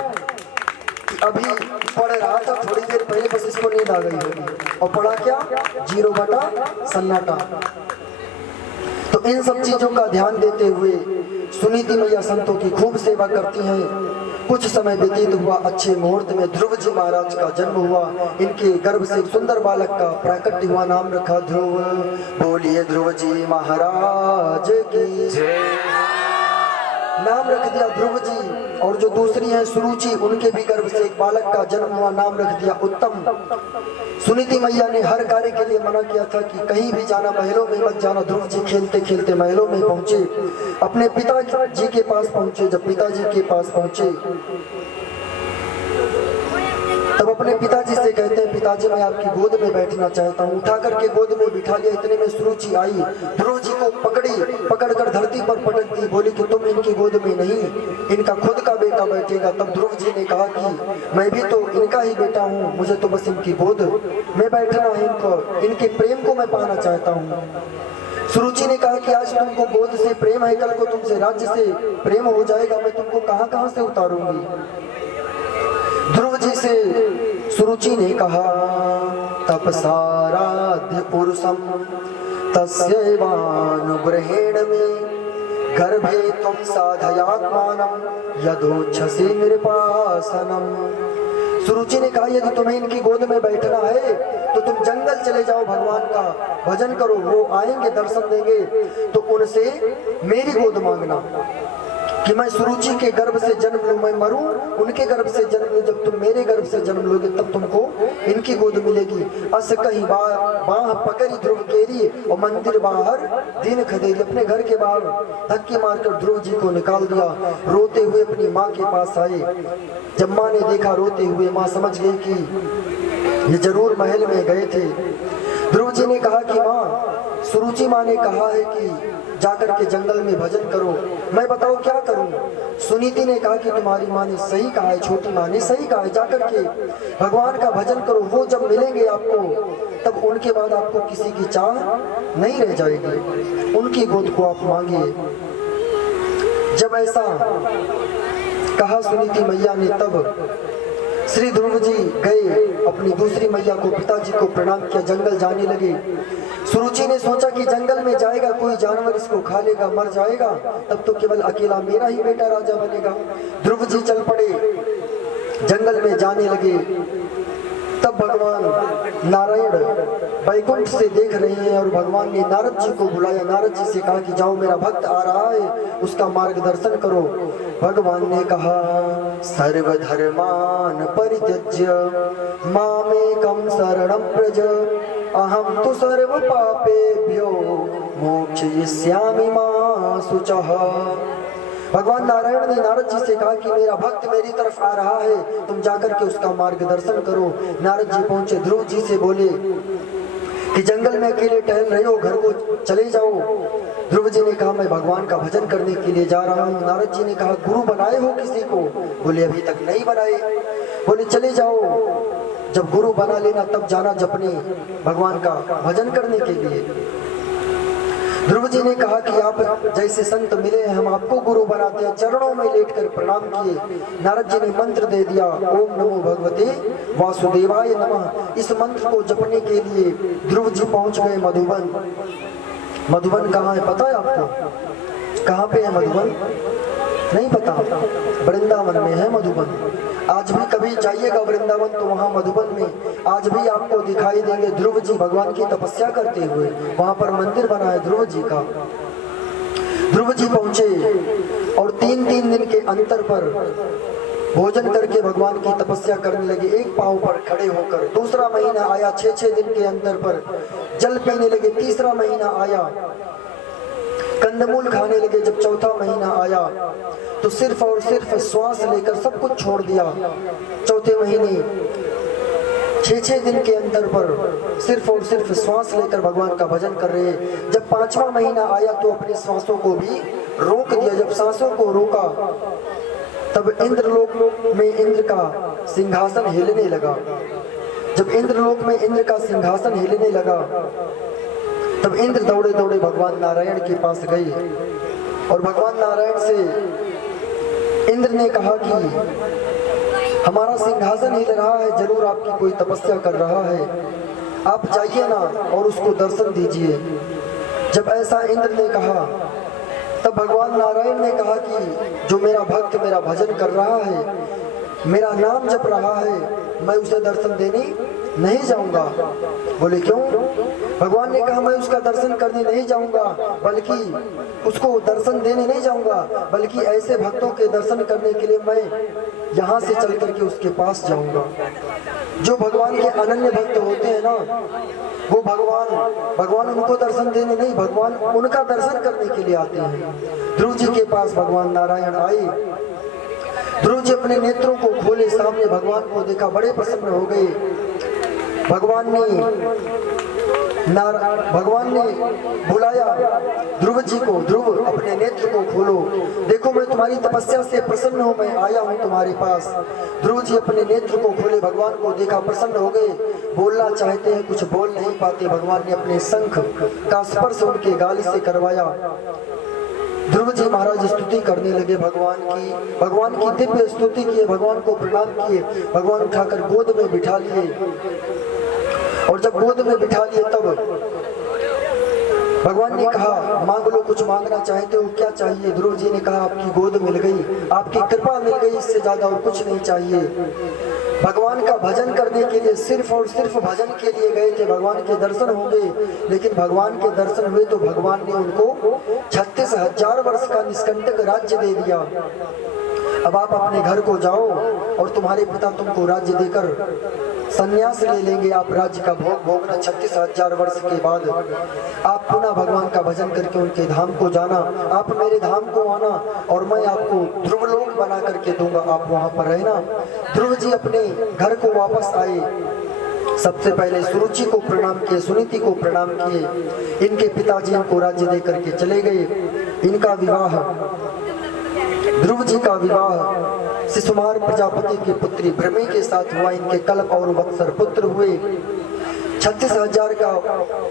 कि अभी पढ़ रहा था, थोड़ी देर पहले बस इसको नींद आ गई होगी। और पढ़ा क्या, 0 बटा सन्नाटा। तो इन सब चीजों का ध्यान देते हुए सुनीति मैया संतों की खूब सेवा करती हैं। कुछ समय व्यतीत हुआ, अच्छे मुहूर्त में ध्रुव जी महाराज का जन्म हुआ। इनके गर्भ से एक सुंदर बालक का प्राकट्य हुआ, नाम रखा ध्रुव। बोलिए ध्रुव जी महाराज की जय। नाम रख दिया ध्रुव जी। और जो दूसरी है सुरुचि, उनके भी गर्भ से एक बालक का जन्म हुआ, नाम रख दिया उत्तम। सुनीति मैया ने हर कार्य के लिए मना किया था कि कहीं भी जाना, महलों में मत जाना। ध्रुव जी खेलते खेलते महलों में पहुंचे, अपने पिताजी के पास पहुंचे। जब पिताजी के पास पहुंचे तब अपने पिताजी से कहते हैं, पिताजी मैं आपकी गोद में बैठना चाहता हूँ। उठा करके गोद में बिठा लिया। इतने में सुरुचि आई, ध्रुव जी को पकड़कर धरती पर पटक दी। बोली कि तुम इनकी गोद में नहीं, इनका खुद का बेटा बैठेगा। तब ध्रुव जी ने कहा कि मैं भी तो इनका ही बेटा हूँ, मुझे तो बस इनकी गोद में बैठना है, इनके प्रेम को मैं पाना चाहता हूँ। सुरुचि ने कहा कि आज तुमको गोद से प्रेम है, कल को तुमसे राज्य से प्रेम हो जाएगा, मैं तुमको कहाँ कहाँ से उतारूंगी। ध्रुव जी से सुरुचि ने कहा, तपसाराध्य पुरुषम तस्यैवानुग्रहेण में गर्भे तुम साधयात्मानं यदोच्छसि निर्पासनम। सुरुचि ने कहा, यदि तुम्हें इनकी गोद में बैठना है तो तुम जंगल चले जाओ, भगवान का भजन करो, वो आएंगे दर्शन देंगे तो उनसे मेरी गोद मांगना कि मैं सुरुचि के गर्भ से जन्म लूं, मैं मरूं उनके गर्भ से जन्म लूं। जब तुम मेरे गर्भ से जन्म लोगे तब तुमको इनकी गोद मिलेगी। अस कहीं बाह पकड़ी ध्रुव केरी और मंदिर बाहर दिन खदेरी। अपने घर के बाहर धक्के मारकर ध्रुव जी को निकाल दिया। रोते हुए अपनी माँ के पास आए। जब माँ ने देखा रोते हुए, माँ समझ गई कि ये जरूर महल में गए थे। ध्रुव जी ने कहा कि माँ, सुरुचि माँ ने कहा है कि जाकर के जंगल में भजन करो, मैं बताओ क्या करूं। सुनीति ने कहा कि तुम्हारी माँ ने सही कहा है, छोटी माँ ने सही कहा है, जाकर के भगवान का भजन करो। वो जब मिलेंगे आपको तब उनके बाद आपको किसी की चाह नहीं रह जाएगी, उनकी गोद को आप मांगिए। जब ऐसा कहा सुनीति मैया ने तब श्री ध्रुव जी गए, अपनी दूसरी मैया को, पिताजी को प्रणाम किया, जंगल जाने लगे। सुरुचि ने सोचा कि जंगल में जाएगा कोई जानवर इसको खा लेगा, मर जाएगा, तब तो केवल अकेला मेरा ही बेटा राजा बनेगा। ध्रुव जी चल पड़े, जंगल में जाने लगे। तब भगवान नारायण वैकुंठ से देख रहे हैं और भगवान ने नारद जी को बुलाया। नारद जी से कहा कि जाओ, मेरा भक्त आ रहा है, उसका मार्गदर्शन करो। भगवान ने कहा, सर्वधर्मान परित्यज्य मामेकं शरणं व्रज अहं तु सर्व पापेभ्यो मोक्षयिष्यामि मा शुचः। भगवान नारायण ने नारद जी से कहा कि मेरा भक्त मेरी तरफ आ रहा है, तुम जाकर के उसका मार्गदर्शन करो। नारद जी पहुंचे, ध्रुव जी से बोले कि जंगल में अकेले टहल रहे हो, घर को चले जाओ। ध्रुव जी ने कहा, मैं भगवान का भजन करने के लिए जा रहा हूँ। नारद जी ने कहा, गुरु बनाए हो किसी को? बोले अभी तक नहीं बनाए। बोले चले जाओ, जब गुरु बना लेना तब जाना जपने भगवान का भजन करने के लिए। ध्रुव जी ने कहा कि आप जैसे संत मिले हैं, हम आपको गुरु बनाते हैं। चरणों में लेटकर प्रणाम किए। नारद जी ने मंत्र दे दिया, ओम नमो भगवते वासुदेवाय नमः। इस मंत्र को जपने के लिए ध्रुव जी पहुंच गए मधुबन। मधुबन कहाँ है पता है आपको? कहाँ पे है मधुबन? नहीं पता? वृंदावन में है मधुबन। आज भी कभी जाइएगा वृंदावन तो वहाँ मधुबन में आज भी आपको दिखाई देंगे ध्रुव जी भगवान की तपस्या करते हुए। वहाँ पर मंदिर बना है ध्रुव जी का। ध्रुव जी पहुंचे और 3-3 दिन के अंतर पर भोजन करके भगवान की तपस्या करने लगे, एक पांव पर खड़े होकर। दूसरा महीना आया, 6-6 दिन के अंतर पर जल पीने लगे। तीसरा महीना आया, कंदमूल खाने लगे। जब चौथा महीना आया तो सिर्फ और सिर्फ श्वास लेकर सब कुछ छोड़ दिया। चौथे महीने 6 दिन के अंतर पर सिर्फ और सिर्फ श्वास लेकर भगवान का भजन कर रहे हैं। जब 5वां महीना आया तो अपनी श्वासों को भी रोक दिया। जब सांसों को रोका तब इंद्रलोक में इंद्र का सिंहासन हिलने लगा। जब इंद्रलोक में इंद्र का सिंहासन हिलने लगा तब इंद्र दौड़े दौड़े भगवान नारायण के पास गए और भगवान नारायण से इंद्र ने कहा कि हमारा सिंहासन हिल रहा है, जरूर आपकी कोई तपस्या कर रहा है, आप जाइए ना और उसको दर्शन दीजिए। जब ऐसा इंद्र ने कहा तब भगवान नारायण ने कहा कि जो मेरा भक्त मेरा भजन कर रहा है, मेरा नाम जप रहा है, मैं उसे दर्शन देने नहीं जाऊंगा। बोले क्यों? भगवान ने कहा मैं उसका दर्शन करने नहीं जाऊंगा, बल्कि उसको दर्शन देने नहीं जाऊंगा, बल्कि ऐसे भक्तों के दर्शन करने के लिए मैं यहाँ से चल करके उसके पास जाऊंगा। जो भगवान के अनन्य भक्त होते हैं ना, वो भगवान उनको दर्शन देने नहीं, भगवान उनका दर्शन करने के लिए आते हैं। ध्रुव जी के पास भगवान नारायण आए। ध्रुव जी अपने नेत्रों को खोले, सामने भगवान को देखा, बड़े प्रसन्न हो गए। भगवान ने बुलाया ध्रुव जी को, ध्रुव अपने नेत्र को खोलो, देखो मैं तुम्हारी तपस्या से प्रसन्न हूँ, मैं आया हूँ तुम्हारे पास। ध्रुव जी अपने नेत्र को खोले, भगवान को देखा, प्रसन्न हो गए। बोलना चाहते हैं, कुछ बोल नहीं पाते। भगवान ने अपने शंख का स्पर्श उनके गाल से करवाया। ध्रुव जी महाराज स्तुति करने लगे भगवान की दिव्य स्तुति किए, भगवान को प्रणाम किए, भगवान उठाकर गोद में बिठा लिए। और जब गोद में बिठा लिए तब भगवान ने कहा मांग लो, कुछ मांगना चाहते हो, क्या चाहिए? ध्रुव जी ने कहा आपकी गोद मिल गई, आपकी कृपा मिल गई, इससे ज्यादा और कुछ नहीं चाहिए। भगवान का भजन करने के लिए सिर्फ और सिर्फ भजन के लिए गए थे, भगवान के दर्शन होंगे, लेकिन भगवान के दर्शन हुए तो भगवान ने उनको 36,000 वर्ष का निष्कंटक राज्य दे दिया। अब आप अपने घर को जाओ और तुम्हारे पिता तुमको राज्य देकर संन्यास ले लेंगे, आप राज्य का भोग भोगना। 36,000 वर्ष के बाद आप पुनः भगवान का भजन करके उनके धाम को जाना, आप मेरे धाम को आना और मैं आपको ध्रुवलोक बना करके दूंगा, आप वहां पर रहना। ध्रुव जी अपने घर को वापस आए। सबसे पहले सुरुचि को प्रणाम किए, सुनीति को प्रणाम किए। इनके पिताजी इनको राज्य दे करके चले गए। इनका विवाह, ध्रुव जी का विवाह शिशुमार प्रजापति की पुत्री भ्रमी के साथ हुआ। इनके कल्प और वत्सर पुत्र हुए। 36,000 का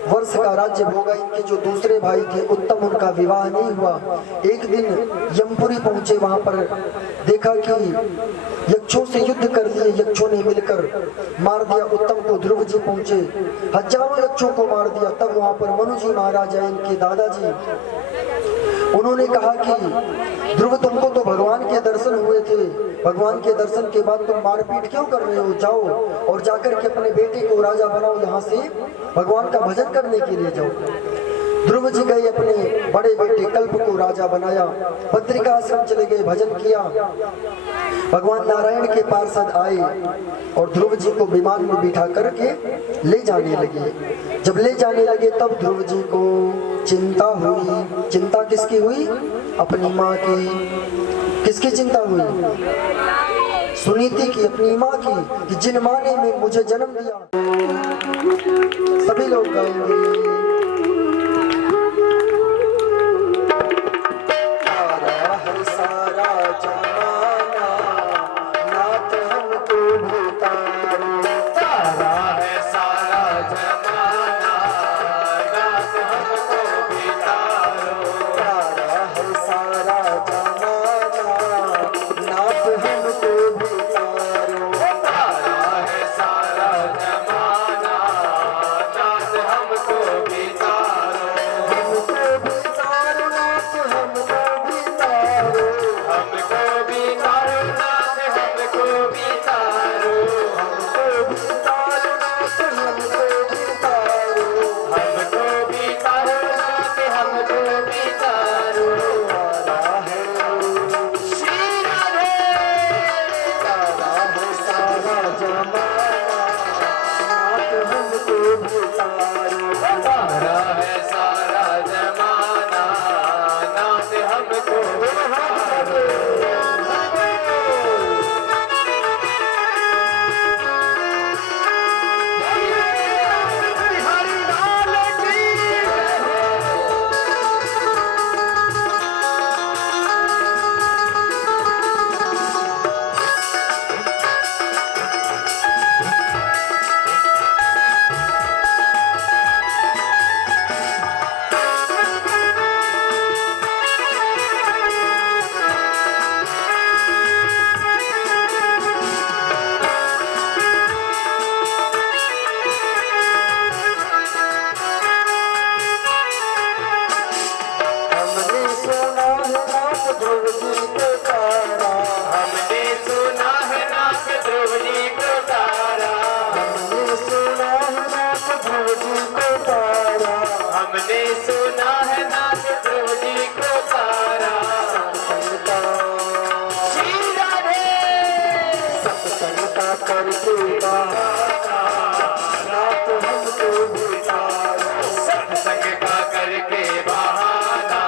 वर्ष का राज्य भोगा। इनके जो दूसरे भाई थे उत्तम, उनका विवाह नहीं हुआ। एक दिन यमपुरी पहुंचे, वहां पर देखा कि यक्षों से युद्ध कर लिए, यक्षों ने मिलकर मार दिया उत्तम को। ध्रुव जी पहुंचे, हजारों यक्षों को मार दिया। तब वहां पर मनु जी महाराज आए, इनके दादाजी, उन्होंने कहा कि ध्रुव तुमको तो भगवान के दर्शन हुए थे, भगवान के दर्शन के बाद तुम मारपीट क्यों कर रहे हो? जाओ और जाकर के अपने बेटे को राजा बनाओ, यहाँ से भगवान का भजन करने के लिए जाओ। ध्रुव जी गए, अपने बड़े बेटे कल्प को राजा बनाया, बद्रिका आश्रम चले गए, भजन किया। भगवान नारायण के पार्षद आए और ध्रुव जी को विमान में बिठा करके ले जाने लगे। जब ले जाने लगे तब ध्रुव जी को चिंता हुई। चिंता किसकी हुई? अपनी माँ की। किसकी चिंता हुई? सुनीति की, अपनी माँ की, कि जिन माँ ने मुझे जन्म दिया। सभी लोग गाएंगे। हमको भी का करके बहाना नाथ हमको बितारो। सत्संग का करके बहाना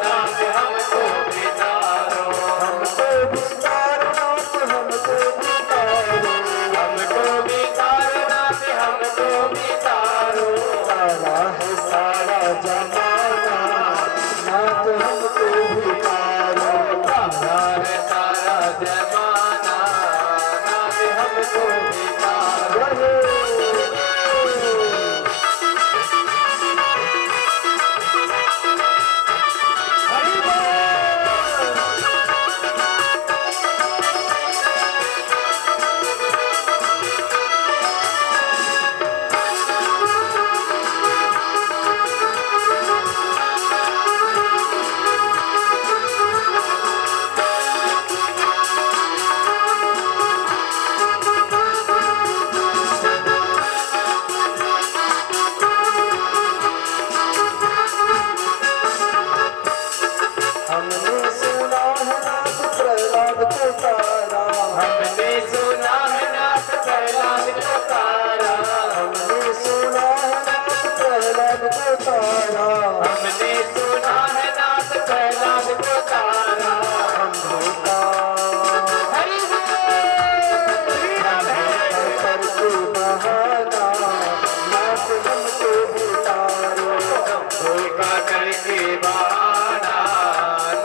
नाथ हमको बितारो। हमको बितारो नाथ हमको बितारो। हमको बितारो नाथ हमको बितारो। सारा है सारा जमाना नाथ हमको बितारो। सारा है सारा जमाना नाथ हमको बितारो। हरि बोल। हमने सुना है नाथ प्रहलाद को तारा। हमने सुना है नाथ प्रहलाद को तारा। हमने सुना है नाथ प्रहलाद को तारा। हमने सुना है नाथ प्रहलाद को तारा। हरि बोल। करके बहाना नाथ हमको बितारो। धोखा करके बहाना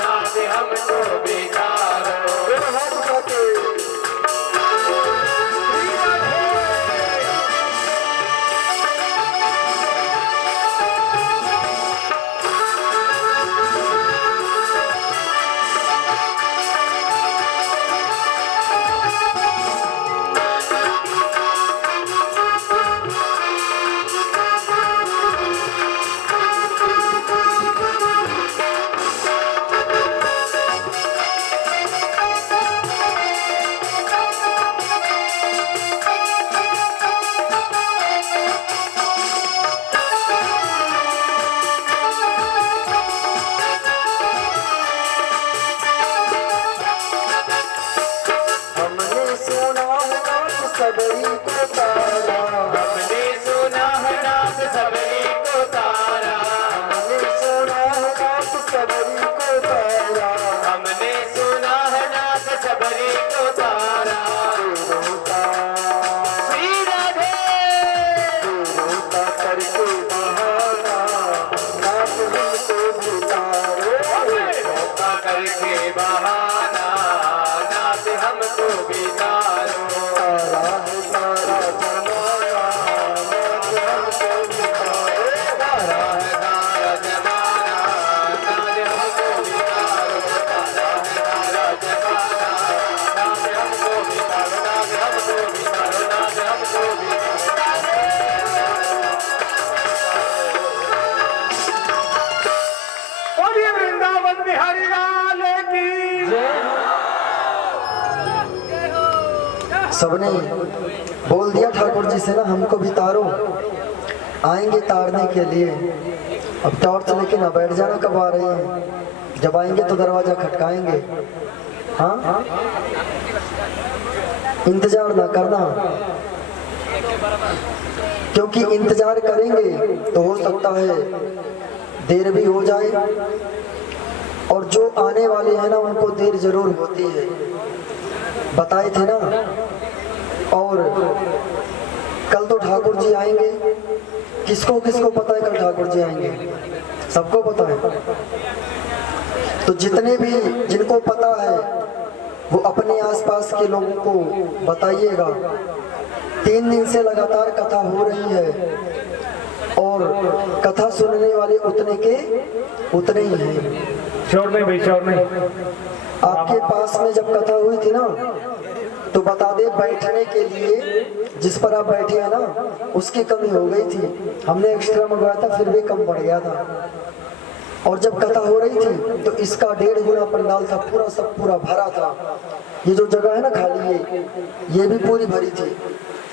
नाथ हमको बितारो। हाथ उठाके हमने सुना है नाथ सबरी को तारा। हमने सुना है नाथ सबरी को तारा। हमने सुना है नाथ सबरी को तारा। हमने सुना है नाथ सबरी को तारा। रोता श्री राधे। रोता करके बहाना नाथ हमको बितारो। धोखा करके बहाना नाथ हमको बितारो। सारा है सारा जमाना नाथ हमको बितारो। सारा है सारा जमाना नाथ हमको बितारो। सारा है सारा जमाना नाथ हमको बितारो। नाथ हमको बितारो। नाथ हमको बितारो। बोलिए वृंदावन बिहारी लाल की। सबने बोल दिया ठाकुर जी से ना हमको भी तारो। आएंगे तारने के लिए। अब टॉर्च लेके ना बैठ जाना कब आ रही है। जब आएंगे तो दरवाजा खटकाएंगे। हाँ इंतजार ना करना, क्योंकि इंतजार करेंगे तो हो सकता है देर भी हो जाए। और जो आने वाले हैं ना उनको देर जरूर होती है, बताए थे ना। और कल तो ठाकुर जी आएंगे। किसको किसको पता है कल ठाकुर जी आएंगे? सबको पता है। तो जितने भी जिनको पता है वो अपने आसपास के लोगों को बताइएगा। 3 दिन से लगातार कथा हो रही है और कथा सुनने वाले उतने के उतने ही हैं। शोर नहीं भाई, शोर नहीं। आपके पास में जब कथा हुई थी ना तो बता दे बैठने के लिए जिस पर आप बैठे हैं ना उसकी कमी हो गई थी। हमने एक्स्ट्रा मंगवाया था फिर भी कम पड़ गया था। और जब कथा हो रही थी तो इसका 1.5 गुना पंडाल था, पूरा सब पूरा भरा था। ये जो जगह है ना खाली है ये भी पूरी भरी थी।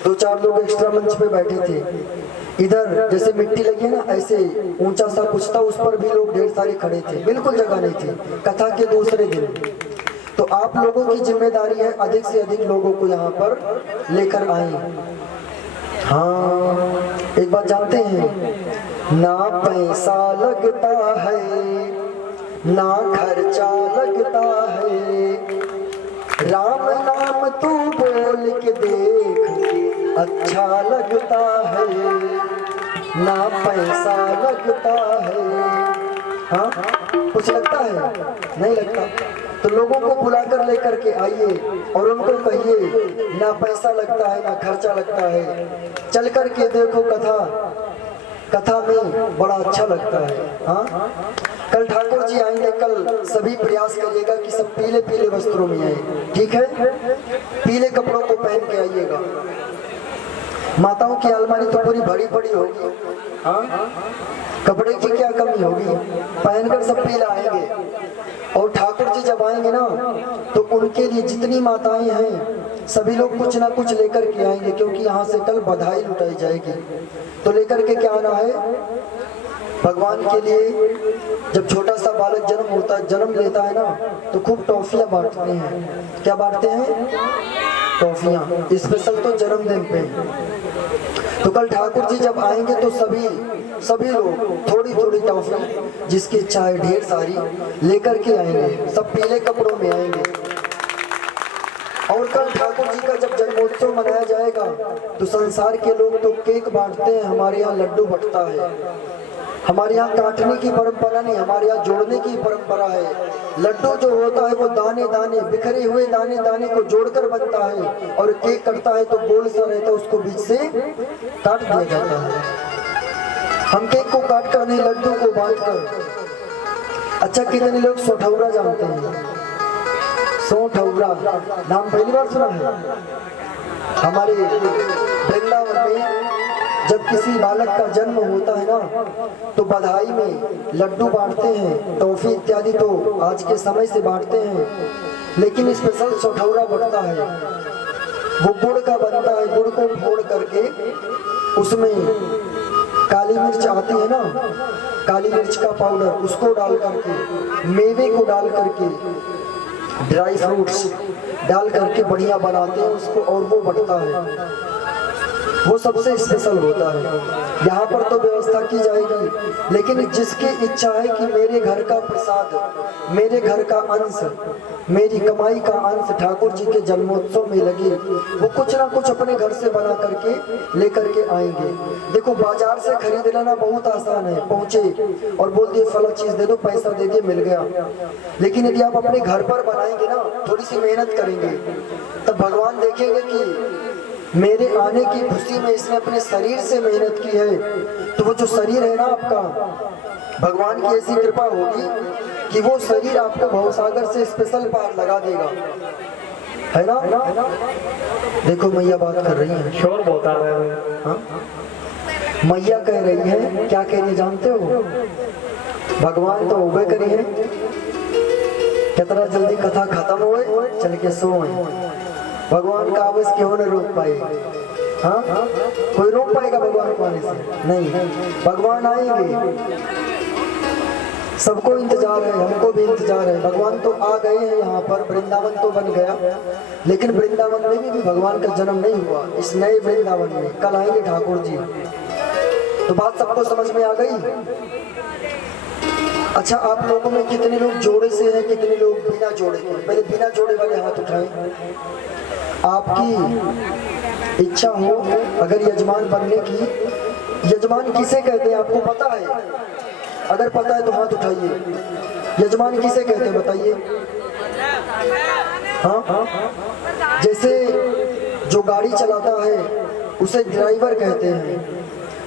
2-4 लोग एक्स्ट्रा मंच पे बैठे थे। इधर जैसे मिट्टी लगी है ना ऐसे ऊंचा सा कुछ था, उस पर भी लोग ढेर सारे खड़े थे। बिल्कुल जगह नहीं थी। कथा के दूसरे दिन तो आप लोगों की जिम्मेदारी है अधिक से अधिक लोगों को यहाँ पर लेकर आए। हाँ, एक बात जानते हैं, ना पैसा लगता है ना खर्चा लगता है, राम नाम तू बोल के देख अच्छा लगता है, ना पैसा लगता है। हाँ, कुछ लगता है? नहीं लगता। तो लोगों को बुलाकर लेकर के आइए और उनको कहिए ना पैसा लगता है ना खर्चा लगता है, चल कर के देखो कथा में बड़ा अच्छा लगता है। हाँ, कल ठाकुर जी आएंगे, कल सभी प्रयास करिएगा कि सब पीले पीले वस्त्रों में आए, ठीक है? पीले कपड़ों को पहन के आइएगा। माताओं की अलमारी तो पूरी भरी पड़ी होगी। हाँ, कपड़े की क्या कमी होगी, पहनकर सब पीला आएंगे। और ठाकुर जी जब आएंगे ना तो उनके लिए जितनी माताएं हैं सभी लोग कुछ ना कुछ लेकर के आएंगे, क्योंकि यहाँ से कल बधाई लुटाई जाएगी। तो लेकर के क्या आना है? भगवान के लिए जब छोटा सा बालक जन्म लेता है ना तो खूब टॉफियां बांटते हैं। क्या बांटते हैं? टॉफियां, स्पेशल तो जन्मदिन पे। तो कल ठाकुर जी जब आएंगे तो सभी लोग थोड़ी थोड़ी टॉफी, जिसकी इच्छा है ढेर सारी, लेकर के आएंगे। सब पीले कपड़ों में आएंगे। और कल ठाकुर जी का जब जन्मोत्सव मनाया जाएगा तो संसार के लोग तो केक बांटते हैं, हमारे यहाँ लड्डू बंटता है। हमारे यहाँ काटने की परंपरा नहीं, हमारे यहाँ जोड़ने की परंपरा है। लड्डू जो होता है वो दाने दाने, बिखरे हुए दाने दाने को जोड़कर बनता है, और केक कटता है तो गोल सा रहता है, उसको बीच से काट दिया जाता है। हम केक को काट कर नहीं, लड्डू को बांट कर। अच्छा, कितने लोग सोठौरा जानते हैं? सोठौरा नाम पहली बार सुना है? हमारे वृंदावन में जब किसी बालक का जन्म होता है ना तो बधाई में लड्डू बांटते हैं, टॉफी इत्यादि तो आज के समय से बांटते हैं, लेकिन स्पेशल सोठौरा बनता है। वो गुड़ का बनता है। गुड़ को फोड़ करके उसमें काली मिर्च आती है ना, काली मिर्च का पाउडर, उसको डाल करके, मेवे को डाल करके, ड्राई फ्रूट्स डाल करके बढ़िया बनाते हैं उसको, और वो बढ़ता है। वो सबसे स्पेशल होता है। यहाँ पर तो व्यवस्था की जाएगी, लेकिन जिसकी इच्छा है कि मेरे घर का प्रसाद, मेरे घर का अंश, मेरी कमाई का अंश ठाकुर जी के जन्मोत्सव में लगे, वो कुछ ना कुछ अपने घर से बना करके लेकर के आएंगे। देखो, बाजार से खरीद लेना बहुत आसान है, पहुंचे और बोल दिए फला चीज दे दो, पैसा दे दिए, मिल गया। लेकिन यदि आप अपने घर पर बनाएंगे ना, थोड़ी सी मेहनत करेंगे, तब भगवान देखेंगे कि मेरे आने की खुशी में इसने अपने शरीर से मेहनत की है, तो वो जो शरीर है ना आपका, भगवान की ऐसी कृपा होगी कि वो शरीर आपको भवसागर से स्पेशल पार लगा देगा, है ना? देखो मैया बात कर रही है, शोर बहुत आ रहा है। हाँ? मैया कह रही है, क्या कह रही जानते हो? भगवान तो उबे करी है, कितना जल्दी कथा खत्म हुए, चल के सोए। भगवान का आवेश क्यों न रोक पाए? हाँ, कोई रोक पाएगा भगवान को आने से? नहीं, भगवान आएंगे। सबको इंतजार है, हमको भी इंतजार है। भगवान तो आ गए हैं यहाँ पर, वृंदावन तो बन गया, लेकिन वृंदावन में भी भगवान का जन्म नहीं हुआ। इस नए वृंदावन में कल आएंगे ठाकुर जी। तो बात सबको समझ में आ गई? अच्छा, आप लोगों में कितने लोग जोड़े से हैं, कितने लोग बिना जोड़े के? पहले बिना जोड़े वाले हाथ उठाएं। आपकी इच्छा हो अगर यजमान बनने की, यजमान किसे कहते हैं आपको पता है? अगर पता है तो हाथ उठाइए। यजमान किसे कहते हैं बताइए? हाँ, जैसे जो गाड़ी चलाता है उसे ड्राइवर कहते हैं,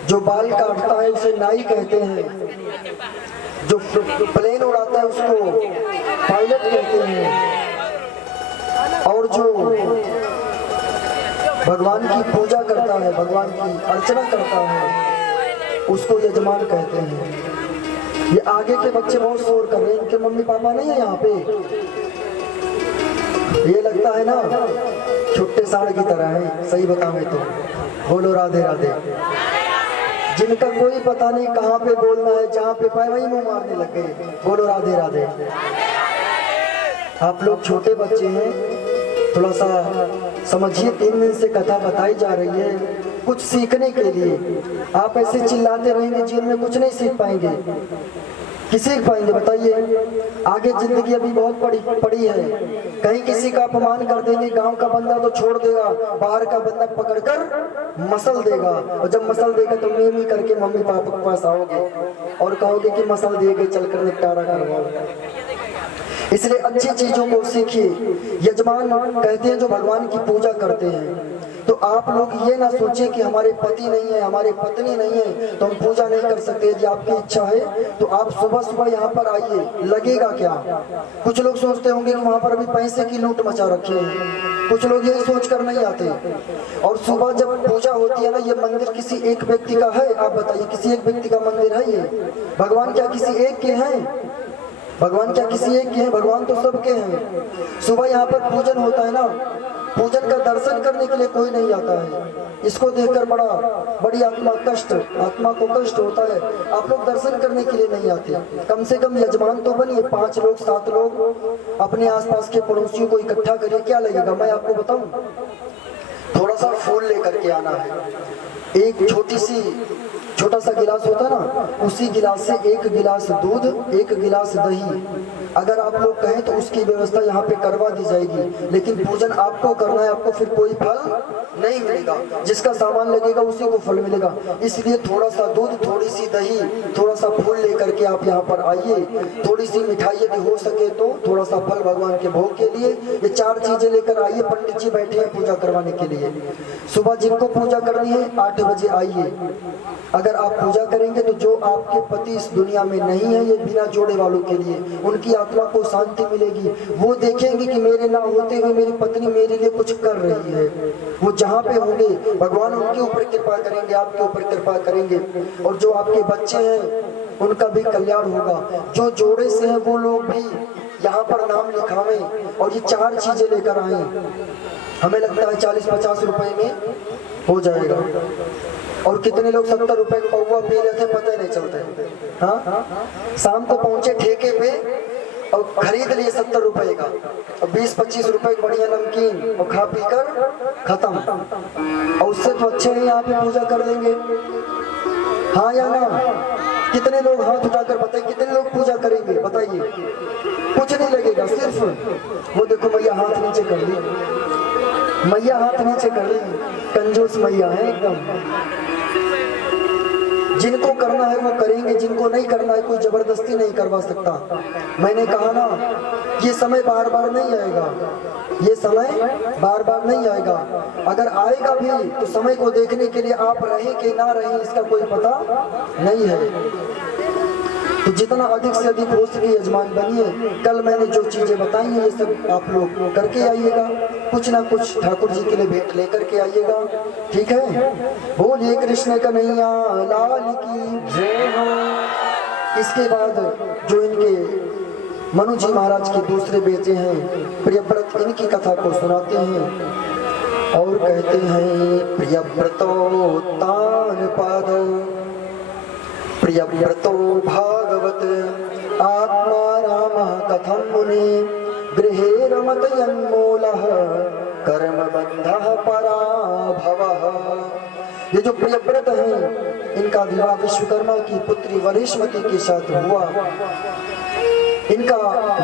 जो बाल काटता है उसे नाई कहते हैं, जो प्लेन उड़ाता है उसको पायलट कहते हैं, और जो भगवान की पूजा करता है, भगवान की अर्चना करता है, उसको यजमान कहते हैं। ये आगे के बच्चे बहुत शोर कर रहे हैं, इनके मम्मी पापा नहीं है यहाँ पे। ये लगता है ना छुट्टे साढ़ की तरह है, सही बताऊं तो। बोलो राधे राधे। जिनका कोई पता नहीं कहाँ पे बोलना है, जहाँ पे पाए वही मुंह मारने लग गए। बोलो राधे राधे। आप लोग छोटे बच्चे हैं, थोड़ा सा समझिए। 3 दिन से कथा बताई जा रही है कुछ सीखने के लिए। आप ऐसे चिल्लाते रहेंगे, जीवन में कुछ नहीं सीख पाएंगे। किसी सीख पाएंगे बताइए? आगे जिंदगी अभी बहुत पड़ी है। कहीं किसी का अपमान कर देंगे, गांव का बंदा तो छोड़ देगा, बाहर का बंदा पकड़कर मसल देगा, और जब मसल देगा तो मेमी करके मम्मी पापा के पास आओगे और कहोगे कि मसल दिए गए, चलकर निपटारा करवाओ। इसलिए अच्छी चीजों को सीखिए। यजमान कहते हैं जो भगवान की पूजा करते हैं, तो आप लोग ये ना सोचें कि हमारे पति नहीं है, हमारे पत्नी नहीं है तो हम पूजा नहीं कर सकते। यदि आपकी इच्छा है तो आप सुबह सुबह यहाँ पर आइए। लगेगा क्या? कुछ लोग सोचते होंगे कि वहाँ पर अभी पैसे की लूट मचा रखी है, कुछ लोग यही सोच कर नहीं आते। और सुबह जब पूजा होती है ना, ये मंदिर किसी एक व्यक्ति का है? आप बताइए, किसी एक व्यक्ति का मंदिर है ये? भगवान क्या किसी एक के हैं? भगवान क्या किसी एक के हैं? भगवान तो सबके हैं। सुबह यहाँ पर पूजन होता है ना, पूजन का दर्शन करने के लिए कोई नहीं आता है। इसको देखकर बड़ी आत्मा को कष्ट होता है। आप लोग दर्शन करने के लिए नहीं आते। कम से कम यजमान तो बनिए। 5 लोग 7 लोग अपने आसपास के पड़ोसियों को इकट्ठा करिए। क्या लगेगा मैं आपको बताऊं? थोड़ा सा फूल लेकर के आना है। एक छोटा सा गिलास होता है ना, उसी गिलास से 1 गिलास दूध, 1 गिलास दही, अगर आप लोग कहें तो उसकी व्यवस्था यहाँ पे करवा दी जाएगी। लेकिन पूजन आपको करना है, आपको फिर कोई फल नहीं मिलेगा। जिसका सामान लगेगा उसी को फल मिलेगा। इसलिए थोड़ा सा दूध, थोड़ी सी दही, थोड़ा सा फूल लेकर के आप यहाँ पर आइए। थोड़ी सी मिठाई यदि हो सके तो, थोड़ा सा फल भगवान के भोग के लिए, ये 4 चीजें लेकर आइए। पंडित जी बैठे हैं पूजा करवाने के लिए। सुबह जिनको पूजा करनी है 8 बजे आइए। अगर आप पूजा करेंगे तो जो आपके पति इस दुनिया में नहीं है, ये बिना जोड़े वालों के लिए, उनकी आत्मा को शांति मिलेगी। वो देखेंगे कि मेरे ना होते हुए मेरी पत्नी मेरे लिए कुछ कर रही है। वो जहाँ पे होंगे भगवान उनके ऊपर कृपा करेंगे, आपके ऊपर कृपा करेंगे। और जो आपके बच्चे हैं उनका भी कल्याण होगा। जो जोड़े से हैं वो लोग भी यहाँ पर नाम लिखावें और ये 4 चीजें लेकर आए। हमें लगता है 40-50 रुपए में हो जाएगा। और कितने लोग 70 रुपए का पौवा पी रहे थे पता ही नहीं चलता। हाँ, शाम को पहुंचे ठेके पे और खरीद लिए 70 रुपए का, और 20-25 रुपए बढ़िया नमकीन, और खा पी कर खत्म। और उससे तो अच्छे ही यहाँ पे पूजा कर देंगे। हाँ या ना? कितने लोग हाथ उठाकर बताइए, कितने लोग पूजा करेंगे बताइए? कुछ नहीं लगेगा। सिर्फ वो देखो मैया हाथ नीचे कर ली, मैया हाथ नीचे कर ली। कंजूस मैया है एकदम। जिनको करना है वो करेंगे, जिनको नहीं करना है कोई जबरदस्ती नहीं करवा सकता। मैंने कहा ना, ये समय बार बार नहीं आएगा। ये समय बार बार नहीं आएगा। अगर आएगा भी तो समय को देखने के लिए आप रहे कि ना रहे इसका कोई पता नहीं है। तो जितना अधिक से अधिक हो सके यजमान बनिए। कल मैंने जो चीजें बताई हैं ये सब आप लोग करके आइएगा। कुछ ना कुछ ठाकुर जी के लिए भेंट लेकर के आइएगा, ठीक है? बोलिए कृष्ण कन्हैया लाल की जय हो। इसके बाद जो इनके मनु जी महाराज के दूसरे बेटे हैं प्रियव्रत, इनकी कथा को सुनाते हैं और कहते हैं प्रियव्रतो तान पादो प्रियव्रतो भागवत आत्मा रामः कथं मुनि गृहे रमत यन्मूलः कर्म बंधः पराभवः। ये जो प्रियव्रत हैं इनका विवाह विश्वकर्मा की पुत्री वरिष्मती के साथ हुआ। इनका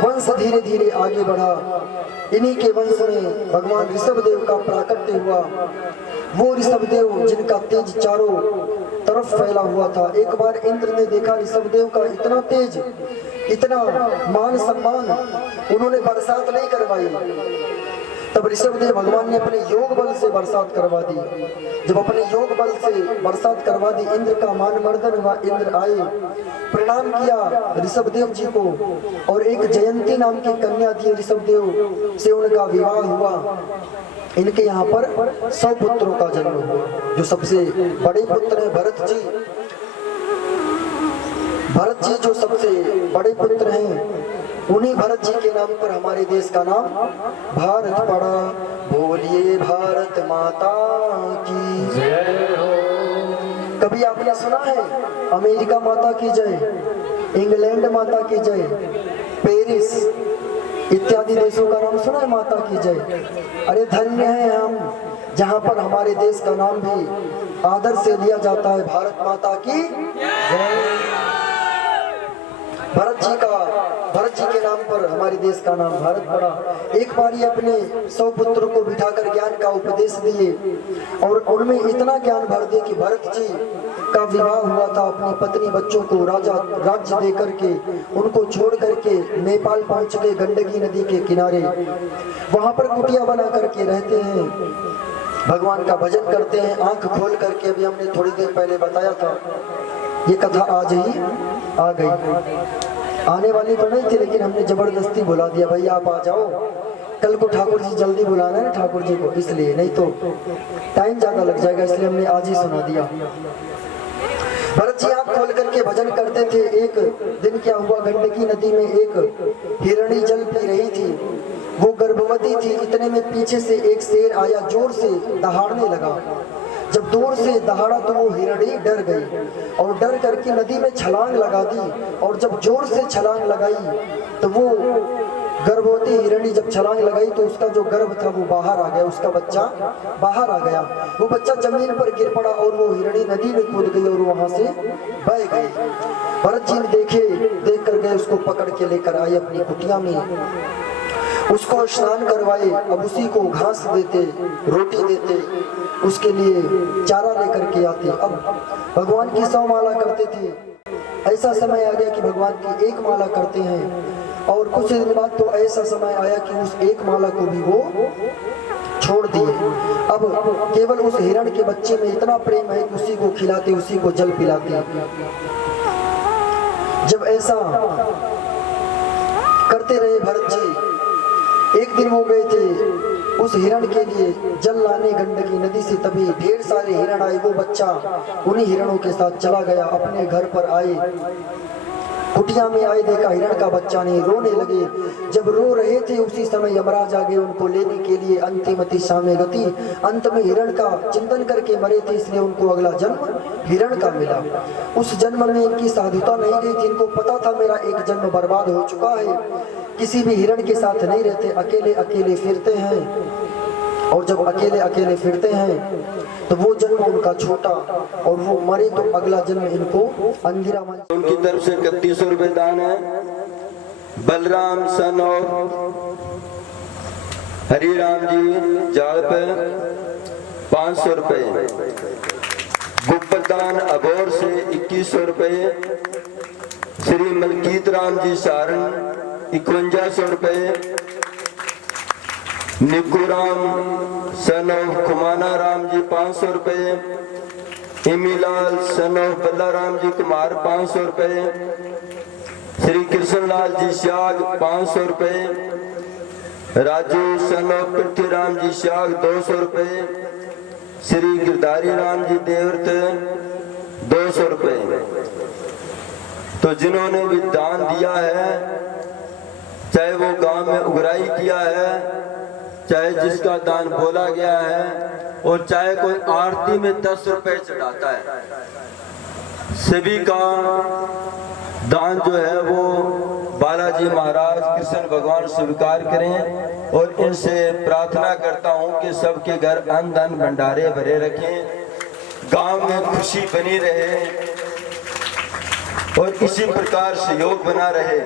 वंश धीरे धीरे आगे बढ़ा। इन्हीं के वंश में भगवान ऋषभदेव का प्राकट्य हुआ। वो ऋषभदेव जिनका तेज चारों तरफ फैला हुआ था। एक बार इंद्र ने देखा ऋषभदेव का इतना तेज, इतना मान सम्मान, उन्होंने बरसात नहीं करवाई। तब ऋषभदेव भगवान ने अपने योग बल से बरसात करवा दी। जब अपने योग बल से बरसात करवा दी, इंद्र का मान मर्दन हुआ। इंद्र आए, प्रणाम किया ऋषभदेव जी को, और एक जयंती नाम की कन्या थी ऋषभदेव से, उनका विवाह हुआ। इनके यहाँ पर 100 पुत्रों का जन्म हुआ। जो सबसे बड़े पुत्र हैं भरत जी। भरत जी जो सबसे बड़े पुत्र हैं, उन्हीं भरत जी के नाम पर हमारे देश का नाम भारत पड़ा। बोलिए भारत माता की जय हो। कभी आपने सुना है अमेरिका माता की जय, इंग्लैंड माता की जय, पेरिस, इत्यादि देशों का नाम सुना है, माता की जय। अरे धन्य है हम जहाँ पर हमारे देश का नाम भी आदर से लिया जाता है, भारत माता की जय। भरत जी के नाम पर हमारे देश का नाम भारत पड़ा। एक बार ये अपने 100 पुत्रों को बिठाकर ज्ञान का उपदेश दिए और उनमें इतना ज्ञान भर दिया कि भरत जी का विवाह हुआ था, अपनी पत्नी बच्चों को राज्य दे करके उनको छोड़ करके नेपाल पहुंच गए, गंडकी नदी के किनारे। वहां पर कुटिया बना करके रहते हैं, भगवान का भजन करते हैं आंख खोल करके। अभी हमने थोड़ी देर पहले बताया था, ये कथा आज ही आ गई। आने वाली तो नहीं थी, लेकिन हमने जबरदस्ती बुला दिया, भाई आप आ जाओ, कल को ठाकुर जी जल्दी बुलाना है ठाकुर जी को, इसलिए नहीं तो टाइम ज्यादा लग जाएगा, इसलिए हमने आज ही सुना दिया। भरत जी आंख खोल करके भजन करते थे। एक दिन क्या हुआ, गंडकी नदी में एक हिरणी जल पी रही थी, वो गर्भवती थी। इतने में पीछे से एक शेर आया, जोर से दहाड़ने लगा। जब दूर से दहाड़ा तो वो हिरणी डर गई और डर करके नदी में छलांग लगा दी। और जब जोर से छलांग लगाई तो वो गर्भवती हिरणी जब छलांग लगाई तो उसका जो गर्भ था वो बाहर आ गया, उसका बच्चा बाहर आ गया। वो बच्चा जमीन पर गिर पड़ा और वो हिरणी नदी में कूद गई और वहां से बह गई। भरत जी देख कर गए, उसको पकड़ के लेकर आए अपनी कुटिया में, उसको स्नान करवाए। अब उसी को घास देते, रोटी देते, उसके लिए चारा लेकर के आते। अब भगवान की 100 माला करते थे। ऐसा समय आ गया कि भगवान की 1 माला करते हैं और कुछ दिन बाद तो ऐसा समय आया कि उस 1 माला को भी वो छोड़ दिए। अब केवल उस हिरण के बच्चे में इतना प्रेम है कि उसी को खिलाते, उसी को जल पिलाते। जब ऐसा करते रहे भरत जी, एक दिन वो गए थे उस हिरण के लिए जल लाने गंडकी नदी से। तभी ढेर सारे हिरण आए, वो बच्चा उन्हीं हिरणों के साथ चला गया। अपने घर पर आए, कुटिया में आए, देखा हिरण का बच्चा नहीं, रोने लगे। जब रो रहे थे उसी समय यमराज आ गए उनको लेने के लिए। अंतिमति सामे गति, अंत में हिरण का चिंतन करके मरे थे, इसलिए उनको अगला जन्म हिरण का मिला। उस जन्म में इनकी साधुता नहीं गई थी, इनको पता था मेरा एक जन्म बर्बाद हो चुका है। किसी भी हिरण के साथ नहीं रहते, अकेले अकेले फिरते हैं। और जब अकेले अकेले फिरते हैं तो वो जन्म उनका छोटा और वो मरे तो अगला जन्म इनको अंगिरा मन। उनकी तरफ से 3100 रुपए दान है। बलराम सन और हरिराम जी जाल पे 500 रुपए। गुप्तदान अबोर से 2100 रुपए। श्री मलकीत राम जी सारण 5100 रुपए। निकुराम सन ऑफ कुमाना राम जी 500 रुपए। इमीलाल सन ऑफ बल्लाराम जी कुमार 500 रुपए। श्री कृष्णलाल जी श्याग 500 रुपए। राजू सन ऑफ पृथ्वीराम जी श्याग 200 रुपए। श्री गिरधारी राम जी देवृत 200 रुपए। तो जिन्होंने भी दान दिया है, चाहे वो गांव में उगराई किया है, चाहे जिसका दान बोला गया है, और चाहे कोई आरती में 10 रुपए चढ़ाता है, सभी का दान जो है वो बालाजी महाराज कृष्ण भगवान स्वीकार करें। और इनसे प्रार्थना करता हूं कि सबके घर अन्न धन भंडारे भरे रखें, गांव में खुशी बनी रहे और इसी प्रकार सहयोग बना रहे।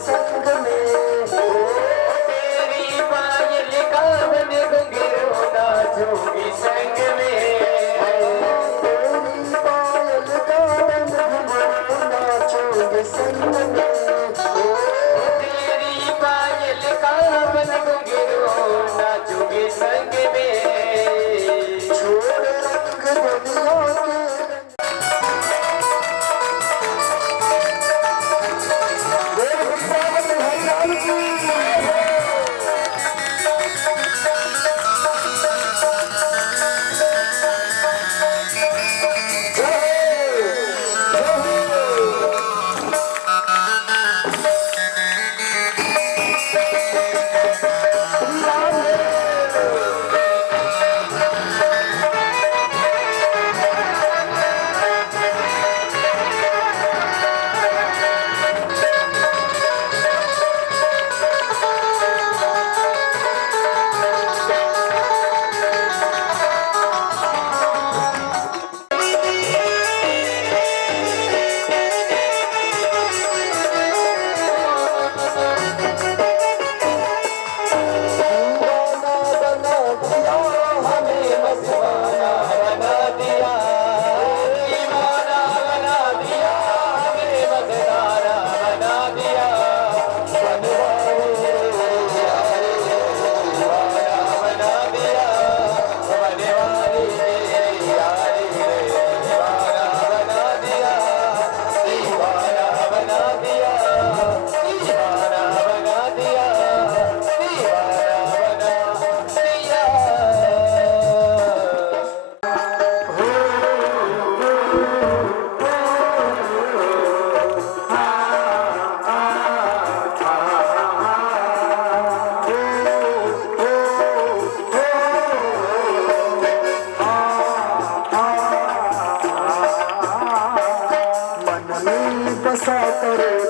संग में बसा करो